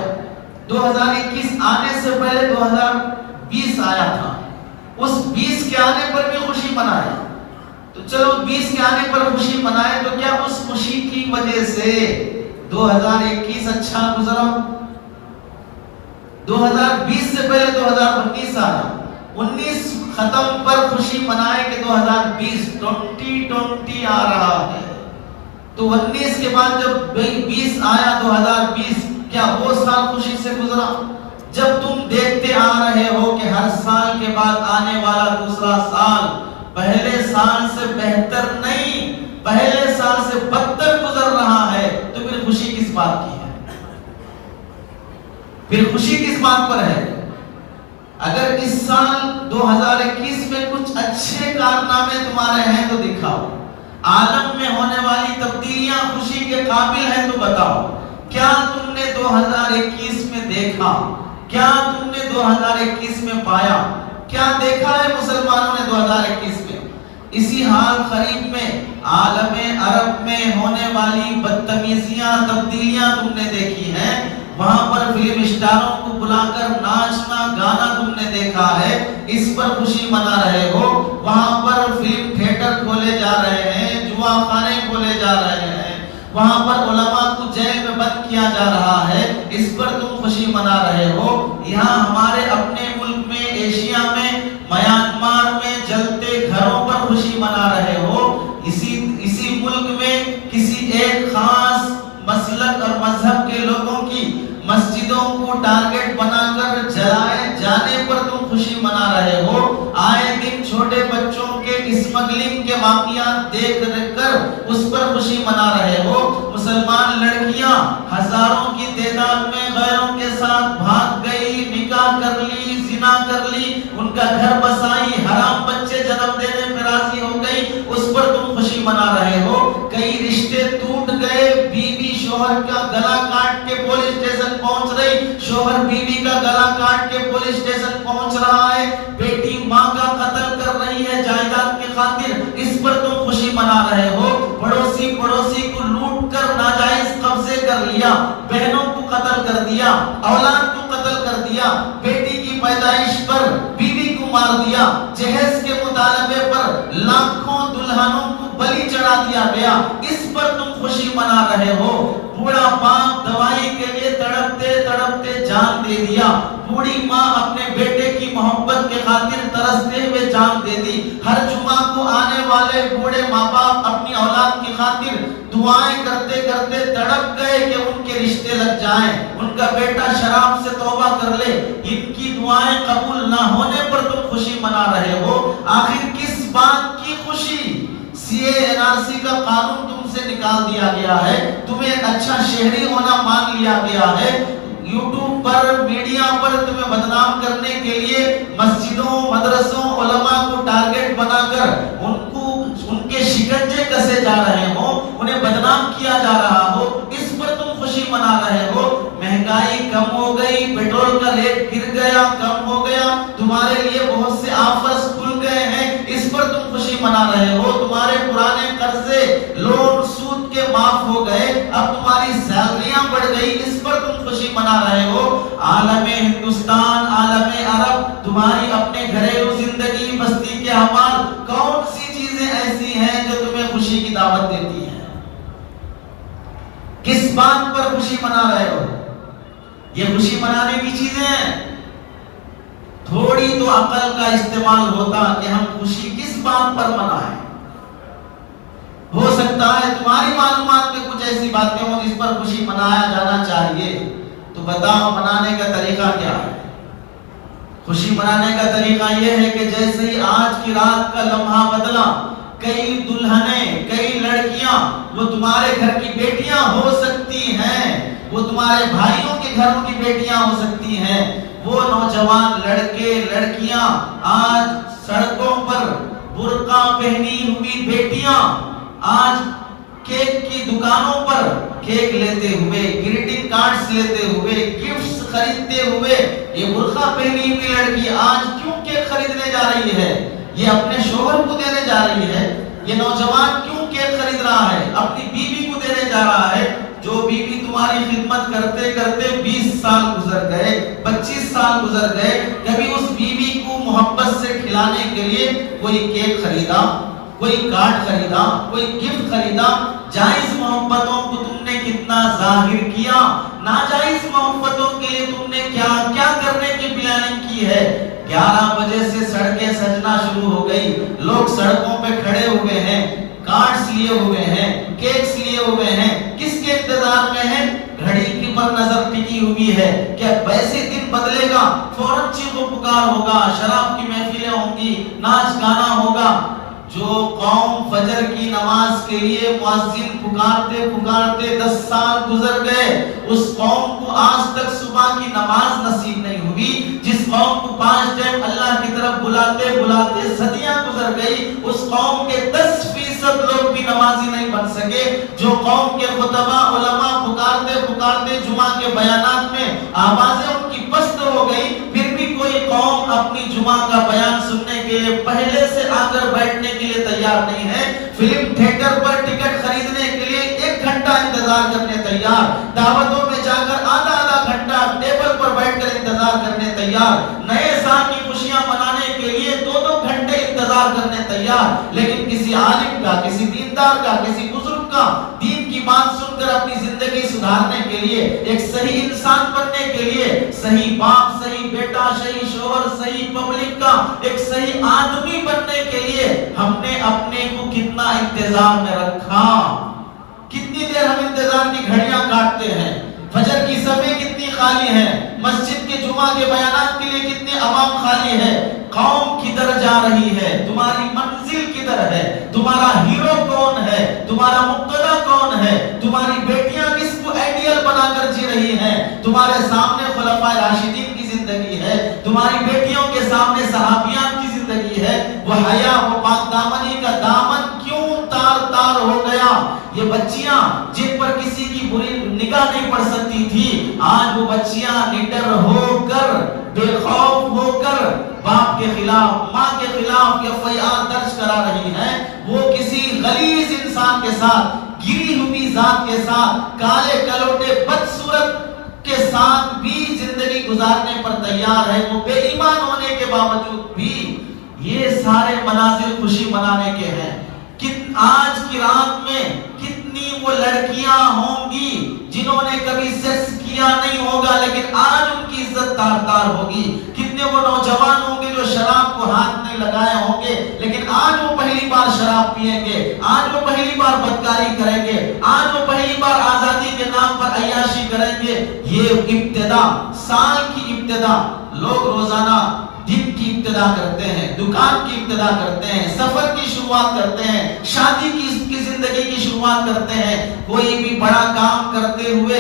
2021 آنے سے پہلے 2020 آیا تھا، اس 20 کے آنے پر بھی خوشی منائے، تو چلو 20 کے آنے پر خوشی منائے، تو کیا اس خوشی کی وجہ سے 2021 اچھا گزرا؟ 2020 سے پہلے 2019 آیا، 19 ختم پر خوشی منائے کہ 2020 آ رہا ہے، تو 19 کے بعد جب 20 آیا 2020، کیا وہ سال خوشی سے گزرا؟ جب تم دیکھتے آ رہے ہو کہ ہر سال کے بعد آنے والا دوسرا سال پہلے سال سے بہتر نہیں، پہلے سال سے بدتر گزر رہا ہے، تو پھر خوشی کس بات کی ہے؟ پھر خوشی کس بات پر ہے؟ اگر اس سال 2021 میں کچھ اچھے کارنامے تمہارے ہیں تو دکھاؤ، عالم میں ہونے والی تبدیلیاں خوشی کے قابل ہیں تو بتاؤ، کیا تم نے 2021 میں دیکھا؟ کیا تم نے 2021 میں پایا؟ کیا دیکھا ہے مسلمانوں نے 2021 میں؟ اسی حال قریب میں عالم عرب میں ہونے والی بدتمیزیاں، تبدیلیاں تم نے دیکھی ہیں، وہاں پر فلم اسٹاروں کو بلا کر ناچنا گانا تم نے دیکھا ہے، اس پر خوشی منا رہے ہو، وہاں پر فلم تھیٹر کھولے جا رہے ہیں، جوا خانے کھولے جا رہے ہیں، وہاں پر علماء کو جیل میں بند کیا جا رہا ہے، اس پر تم خوشی منا رہے ہو۔ یہاں ہمارے اپنے ملک میں، ایشیا میں، میانمار میں جلتے گھروں پر خوشی منا رہے ہو۔ اسی ملک میں کسی ایک خاص مسلک اور مذہب کے لوگوں کی مسجدوں کو ٹارگٹ بنا کر جلائے جانے پر تم خوشی منا رہے ہو۔ آئے دن چھوٹے بچوں کے اسمگلنگ کے واقعات دیکھ کر اس پر خوشی منا رہے ہو۔ مسلمان لڑکیاں ہزاروں کی تعداد میں غیروں کے ساتھ بھاگ گئی، نکاح کر لی، زنا کر لی، ان کا گھر بسائی، حرام بچے جنم دینے میں راضی ہو گئی، اس پر تم خوشی منا رہے ہو۔ کئی رشتے ٹوٹ گئے، بیوی شوہر کا گلا کاٹ کے پولیس اسٹیشن پہنچ رہی، شوہر بیوی کا گلا کاٹ کے پولیس اسٹیشن پہنچ رہا ہے، بیٹی ماں کا قتل کر رہی ہے جائیداد کی خاطر، اس پر تم خوشی منا رہے ہو۔ پڑوسی کو لوٹ کر ناجائز قبضے کر لیا، بہنوں کو قتل کر دیا، اولاد کو قتل کر دیا، بیٹی کی پیدائش پر بیوی کو مار دیا، جہیز کے مطالبے پر لاکھوں دلہنوں کو بلی چڑھا دیا گیا، اس پر تم خوشی منا رہے ہو۔ بوڑھا باپ دوائی کے لیے تڑپتے تڑپتے جان دے دیا، بوڑھی ماں اپنے بیٹے کی محبت کے خاطر ترستے ہوئے جان دے دی۔ ہر جمعہ کو آنے والے بوڑھے ماں باپ اپنی اولاد کی خاطر دعائیں کرتے کرتے تڑپ گئے کہ ان کے رشتے لگ جائیں، ان کا بیٹا شراب سے توبہ کر لے۔ ان کی دعائیں قبول نہ ہونے پر تم خوشی منا رہے ہو۔ آخر کس بات کی خوشی؟ CA/NRC کا قانون تم سے نکال دیا گیا ہے، تمہیں ایک اچھا شہری ہونا مان لیا گیا ہے، یوٹیوب پر، میڈیا پر تمہیں بدنام کرنے کے لیے مدرسوں علماء کو ٹارگٹ بنا کر ان کے شکنجے کسے جا رہے ہو، انہیں بدنام کیا جا رہا ہو، اس پر تم خوشی منا رہے ہو۔ مہنگائی کم ہو گئی، پیٹرول کا ریٹ گر گیا، کم ہو گیا، تمہارے لیے بہت سے آفرز کھل گئے ہیں، اس پر تم خوشی منا رہے ہو۔ تمہارے پرانے قرضے لون سود کے معاف ہو گئے، اب تمہاری سیلریاں بڑھ گئی، اس پر تم خوشی منا رہے ہو۔ عالم ہندوستان، عالم عرب، تمہاری اپنے گھریلو زندگی، بستی کے اعمال، کون سی چیزیں ایسی ہیں جو تمہیں خوشی کی دعوت دیتی ہیں؟ کس بات پر خوشی منا رہے ہو؟ یہ خوشی منانے کی چیزیں ہیں۔ تھوڑی تو عقل کا استعمال ہوتا کہ ہم خوشی کس بات پر منائیں۔ ہو سکتا ہے تمہاری معلومات میں کچھ ایسی باتیں ہوں جس پر خوشی منایا جانا چاہیے، تو بتاؤ منانے کا طریقہ کیا ہے؟ خوشی منانے کا طریقہ یہ ہے کہ جیسے ہی آج کی رات کا لمحہ بدلا، کئی دلہنیں، کئی لڑکیاں، وہ تمہارے گھر کی بیٹیاں ہو سکتی ہیں، وہ تمہارے بھائیوں کے گھروں کی بیٹیاں ہو سکتی ہیں، وہ نوجوان لڑکے لڑکیاں آج سڑکوں پر برقع پہنی ہوئی بیٹیاں آج کیک کی دکانوں پر کیک لیتے ہوئے، گریٹنگ کارڈز لیتے ہوئے، گفٹس خریدتے ہوئے، یہ برقع پہنی ہوئی لڑکی آج کیوں کیک خریدنے جا رہی ہے؟ یہ اپنے شوہر کو دینے جا رہی ہے۔ یہ نوجوان کیوں کیک خرید رہا ہے؟ اپنی بیوی کو دینے جا رہا ہے، جو بیوی تمہاری خدمت کرتے کرتے 20 سال گزر گئے، 25 سال گزر گئے، کبھی اس بیوی کو محبت سے کھلانے کے لیے کوئی کیک خریدا، کوئی کارڈ خریدا، کوئی گفٹ خریدا؟ جائز محبتوں کو تم نے کتنا ظاہر کیا، ناجائز محبتوں کے لیے تم نے کیا کیا کرنے کی پلاننگ کی ہے؟ 11 بجے سے سڑکیں سجنا شروع ہو گئی، لوگ سڑکوں پہ کھڑے ہوئے ہیں، کارڈز لیے ہوئے ہیں، کیکس لیے ہوئے ہیں، کس کے انتظار میں ہیں؟ گھڑی کی پر نظر ٹکی ہوئی ہے کہ ویسے دن بدلے گا، فوراً چیخ و پکار ہوگا، شراب کی محفلیں ہوں گی، ناچ گانا ہوگا۔ جو قوم فجر کی نماز کے لیے مؤذن پکارتے پکارتے 10 سال گزر گئے، اس قوم کو آج تک صبح کی نماز نصیب نہیں ہوئی۔ جس قوم کو 5 ٹائم اللہ کی طرف بلاتے بلاتے صدیاں گزر گئی، اس قوم کے 10% لوگ بھی نمازی نہیں بن سکے۔ جو قوم کے خطبہ علماء پکارتے پکارتے جمعہ کے بیانات میں آوازیں ان کی پست ہو گئی، پھر بھی کوئی قوم اپنی جمعہ کا بیان سننے کے لیے پہلے سے آ کر بیٹھنے کے لیے تیار نہیں ہے۔ فلم تھیٹر پر ٹکٹ خریدنے کے لیے 1 گھنٹہ انتظار کرنے تیار، دعوتوں میں جا کر آدھا گھنٹہ ٹیبل پر بیٹھ کر انتظار کرنے تیار، نئے سال کی خوشیاں منانے کے لیے 2 گھنٹے انتظار کرنے تیار، لیکن کسی عالم کا، کسی دیندار کا، کسی بزرگ کا دین کی بات سن کر اپنی زندگی سدھارنے کے لیے، ایک صحیح انسان بننے کے لیے، صحیح باپ، صحیح بیٹا، صحیح شوہر، صحیح پبلک کا ایک صحیح آدمی بننے کے لیے ہم نے اپنے کو کتنا انتظار میں رکھا؟ کتنی دیر ہم انتظار کی گھڑیاں کاٹتے ہیں؟ فجر کی صفیں کتنی خالی ہیں؟ مسجد کے جمعہ کے بیانات کے لیے کتنے عوام خالی ہے؟ قوم کدھر جا رہی ہے؟ تمہاری منزل کدھر ہے؟ تمہارا ہیرو کون ہے؟ تمہارا مقتدا کون ہے؟ تمہاری بیٹیاں کس کو آئیڈیل بنا کر جی رہی ہیں؟ تمہارے سامنے خلفائے راشدین کی زندگی ہے، تمہاری بیٹیوں کے سامنے صحابیات کی زندگی ہے۔ وہ حیا، وہ پاک دامنی کا دامن کیوں تار تار ہو گیا؟ یہ بچیاں جن پر کسی کی بری نگاہ نہیں پڑ سکتی تھی، آج وہ بچیاں نڈر ہو کر، بے خوف ہو کر باپ کے خلاف، ماں کے خلاف FIR درج کرا رہی ہیں۔ وہ کسی غلیظ انسان کے ساتھ، گری ہوئی ذات کے ساتھ، کالے کلوٹے بدصورت کے ساتھ بھی زندگی گزارنے پر تیار ہے، وہ بے ایمان ہونے کے باوجود بھی۔ یہ سارے مناظر خوشی منانے کے ہیں۔ آج کی رات میں کتنی وہ لڑکیاں ہوں گی جنہوں نے کبھی سیکس کیا نہیں ہوگا، لیکن آج ان کی عزت تار تار ہوگی۔ کتنے وہ نوجوان ہوں گے جو شراب کو ہاتھ نہیں لگائے ہوں گے، لیکن آج وہ پہلی بار شراب پیئیں گے، آج وہ پہلی بار بدکاری کریں گے، آج وہ پہلی بار آزادی کے نام پر عیاشی کریں گے۔ یہ ابتدا، سال کی ابتدا، لوگ روزانہ دن کی ابتدا کرتے ہیں، دکان کی ابتدا کرتے ہیں، سفر کی شروعات کرتے ہیں، شادی کی زندگی کی شروعات کرتے ہیں۔ کوئی بھی بڑا کام کرتے ہوئے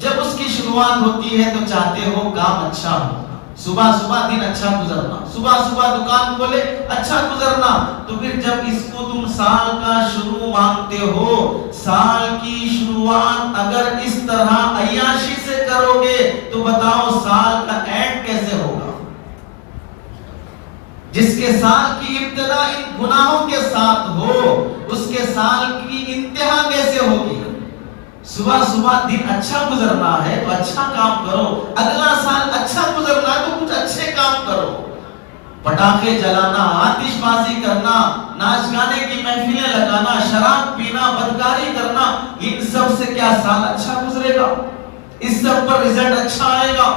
جب اس کی شروعات ہوتی ہے تو چاہتے ہو کام اچھا ہو، صبح صبح دن اچھا گزرنا، صبح صبح دکان کھولے اچھا گزرنا، تو پھر جب اس کو تم سال کا شروع مانگتے ہو، سال کی شروعات اگر اس طرح عیاشی سے کرو گے تو بتاؤ سال کا اینڈ کیسے ہوگا؟ جس کے سال کی ابتدا ان گناہوں کے ساتھ ہو، اس کے سال کی انتہا کیسے ہوگی؟ صبح صبح دن اچھا گزرنا ہے تو اچھا کام کرو، اگلا سال اچھا گزرنا ہے تو کچھ اچھے کام کرو۔ پٹاخے جلانا، آتش بازی کرنا، ناچ گانے کی محفلیں لگانا، شراب پینا، بدکاری کرنا، ان سب سے کیا سال اچھا گزرے گا؟ اس سب پر رزلٹ اچھا آئے گا؟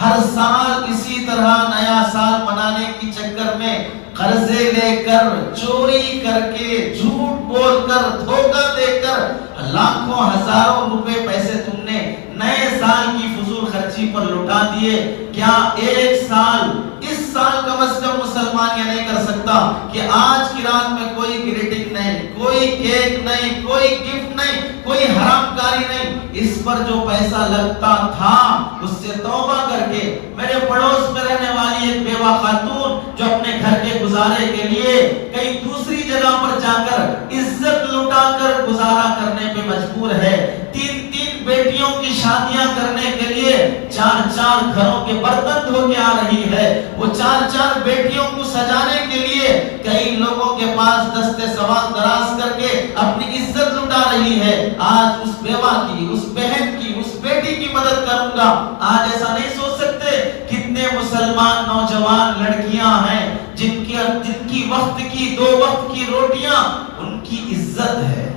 ہر سال اسی طرح نیا سال منانے کی چکر میں قرضے لے کر، چوری کر کے، جھوٹ بول کر، دھوکہ دے کر لاکھوں ہزاروں روپے پیسے تم نے نئے سال کی فضول خرچی پر لٹا دیے۔ کیا ایک سال، اس سال کم از کم مسلمان یہ نہیں کر سکتا کہ آج کی رات میں کوئی گریٹنگ نہیں، کوئی کیک نہیں، کوئی گفٹ نہیں، کوئی حرام کاری نہیں، اس پر جو پیسہ لگتا تھا اس سے توبہ کر کے؟ میرے پڑوس میں رہنے والی ایک بیوہ خاتون جو اپنے گھر کے گزارے کے لیے کئی دوسری جگہ پر جا کر عزت لٹا کر گزارا کرنے پہ مجبور ہے، تین بیٹیوں کی شادیاں کرنے کے لیے چار گھروں کے برتن دھو کے آ رہی ہے، وہ چار بیٹیوں کو سجانے کے لیے کئی لوگوں کے پاس دستے سوال دراز کر کے اپنی عزت لٹا رہی ہے۔ آج اس بیوہ کی، اس بہن کی، اس بیٹی کی مدد کروں گا، آج ایسا نہیں سوچ سکتے؟ کتنے مسلمان نوجوان لڑکیاں ہیں جن کی وقت کی 2 وقت کی روٹیاں ان کی عزت ہے،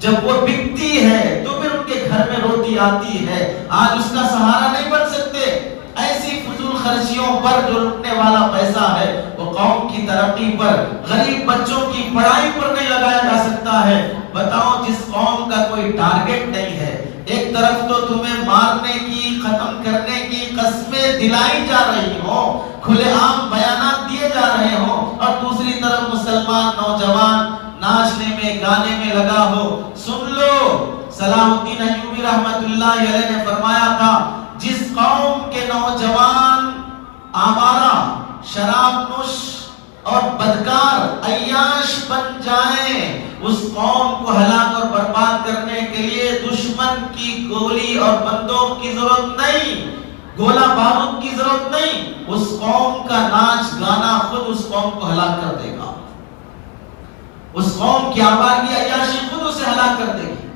جب وہ بکتی ہے تو پھر ان کے گھر میں روٹی آتی ہے، آج اس کا سہارا نہیں بن سکتے۔ ایسی فضول خرچیوں پر جو لٹنے والا پیسہ ہے وہ قوم کی ترقی پر، غریب بچوں کی پڑھائی پر نہیں لگایا جا سکتا ہے۔ بتاؤ جس قوم کا کوئی ٹارگٹ نہیں ہے، ایک طرف تو تمہیں مارنے کی، ختم کرنے کی قسمیں دلائی جا رہی ہوں، کھلے عام بیانات دیے جا رہے ہوں، اور دوسری طرف مسلمان نوجوان ناچنے میں، گانے میں لگا ہو۔ سن لو، صلاح الدین ایوبی رحمت اللہ علیہ نے فرمایا تھا، جس قوم کے نوجوان آوارہ، شراب نوش اور بدکار، عیاش بن جائیں، اس قوم کو ہلاک اور برباد کرنے کے لیے دشمن کی گولی اور بندوق کی ضرورت نہیں، گولہ بارود کی ضرورت نہیں، اس قوم کا ناچ گانا خود اس قوم کو ہلاک کر دے گا، اس قوم کی آبادی عیاشی خود اسے ہلاک کر دے گی۔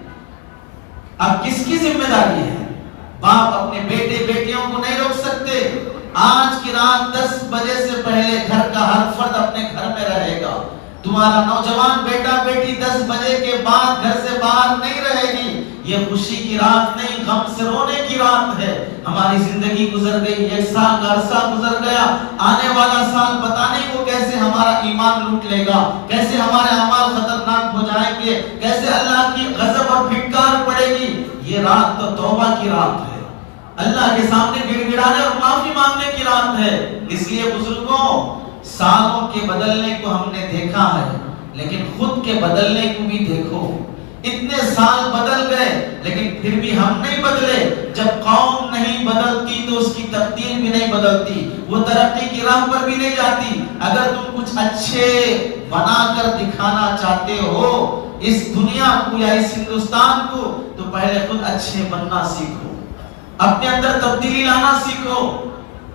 اب کس کی ذمہ داری ہے؟ باپ اپنے بیٹے بیٹیوں کو نہیں روک سکتے۔ آج کی رات 10 بجے سے پہلے گھر کا ہر فرد اپنے گھر میں رہے گا، تمہارا نوجوان بیٹا بیٹی 10 بجے کے بعد گھر سے باہر نہیں رہے گی۔ یہ خوشی کی رات نہیں، غم سے رونے کی رات ہے۔ ہماری زندگی گزر گئی، 1 سال کا عرصہ گزر گیا، آنے والا سال پتہ نہیں وہ کیسے ہمارا ایمان لوٹ لے گا، کیسے ہمارے اعمال خطرناک ہو جائیں گے، کیسے اللہ کی غضب اور پھٹکار پڑے گی۔ یہ رات تو توبہ کی رات ہے، اللہ کے سامنے گڑ گڑانے اور معافی مانگنے کی رات ہے۔ اس لیے بزرگوں، سالوں کے بدلنے کو ہم نے دیکھا ہے، لیکن خود کے بدلنے کو بھی دیکھو۔ اتنے سال بدل گئے لیکن پھر بھی ہم نہیں بدلے۔ جب قوم نہیں بدلتی تو اس کی تقدیر بھی نہیں بدلتی، وہ ترقی کی راہ پر بھی نہیں جاتی۔ اگر تم کچھ اچھے بنا کر دکھانا چاہتے ہو اس دنیا کو یا اس ہندوستان کو، تو پہلے خود اچھے بننا سیکھو، اپنے اندر تبدیلی لانا سیکھو۔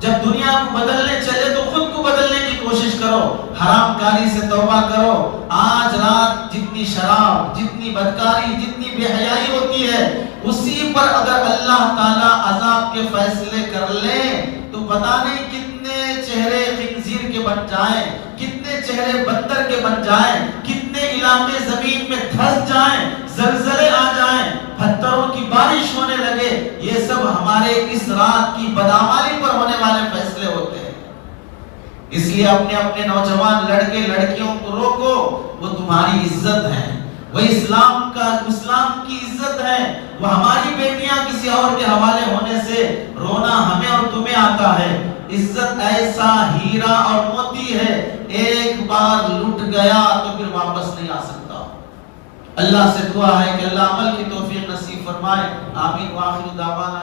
جب دنیا کو بدلنے چلے تو خود کو بدلنے کی کوشش کرو، حرام کاری سے توبہ کرو۔ آج رات جتنی شراب، جتنی بدکاری، جتنی بے حیائی ہوتی ہے، اسی پر اگر اللہ تعالیٰ عذاب کے فیصلے کر لے تو پتہ نہیں کتنے چہرے خنزیر کے بن جائیں، کتنے چہرے بندر کے بن جائیں، کتنے علاقے زمین میں دھس جائیں، زلزلے آ جائیں، پتھروں کی بارش ہونے لگے۔ یہ سب ہمارے اس رات کی بدعمالی پر ہونے والے فیصلے ہوتے ہیں۔ اس لیے اپنے اپنے نوجوان لڑکے لڑکیوں کو روکو، وہ تمہاری عزت ہے، وہ اسلام کی عزت ہے۔ وہ ہماری بیٹیاں کسی اور کے حوالے ہونے سے رونا ہمیں اور تمہیں آتا ہے۔ عزت ایسا ہیرا اور موتی ہے، ایک بار لٹ گیا تو پھر واپس نہیں آ سکتا۔ اللہ سے دعا ہے کہ اللہ عمل کی توفیق نصیب فرمائے۔ آمین۔ وآخر دعوانا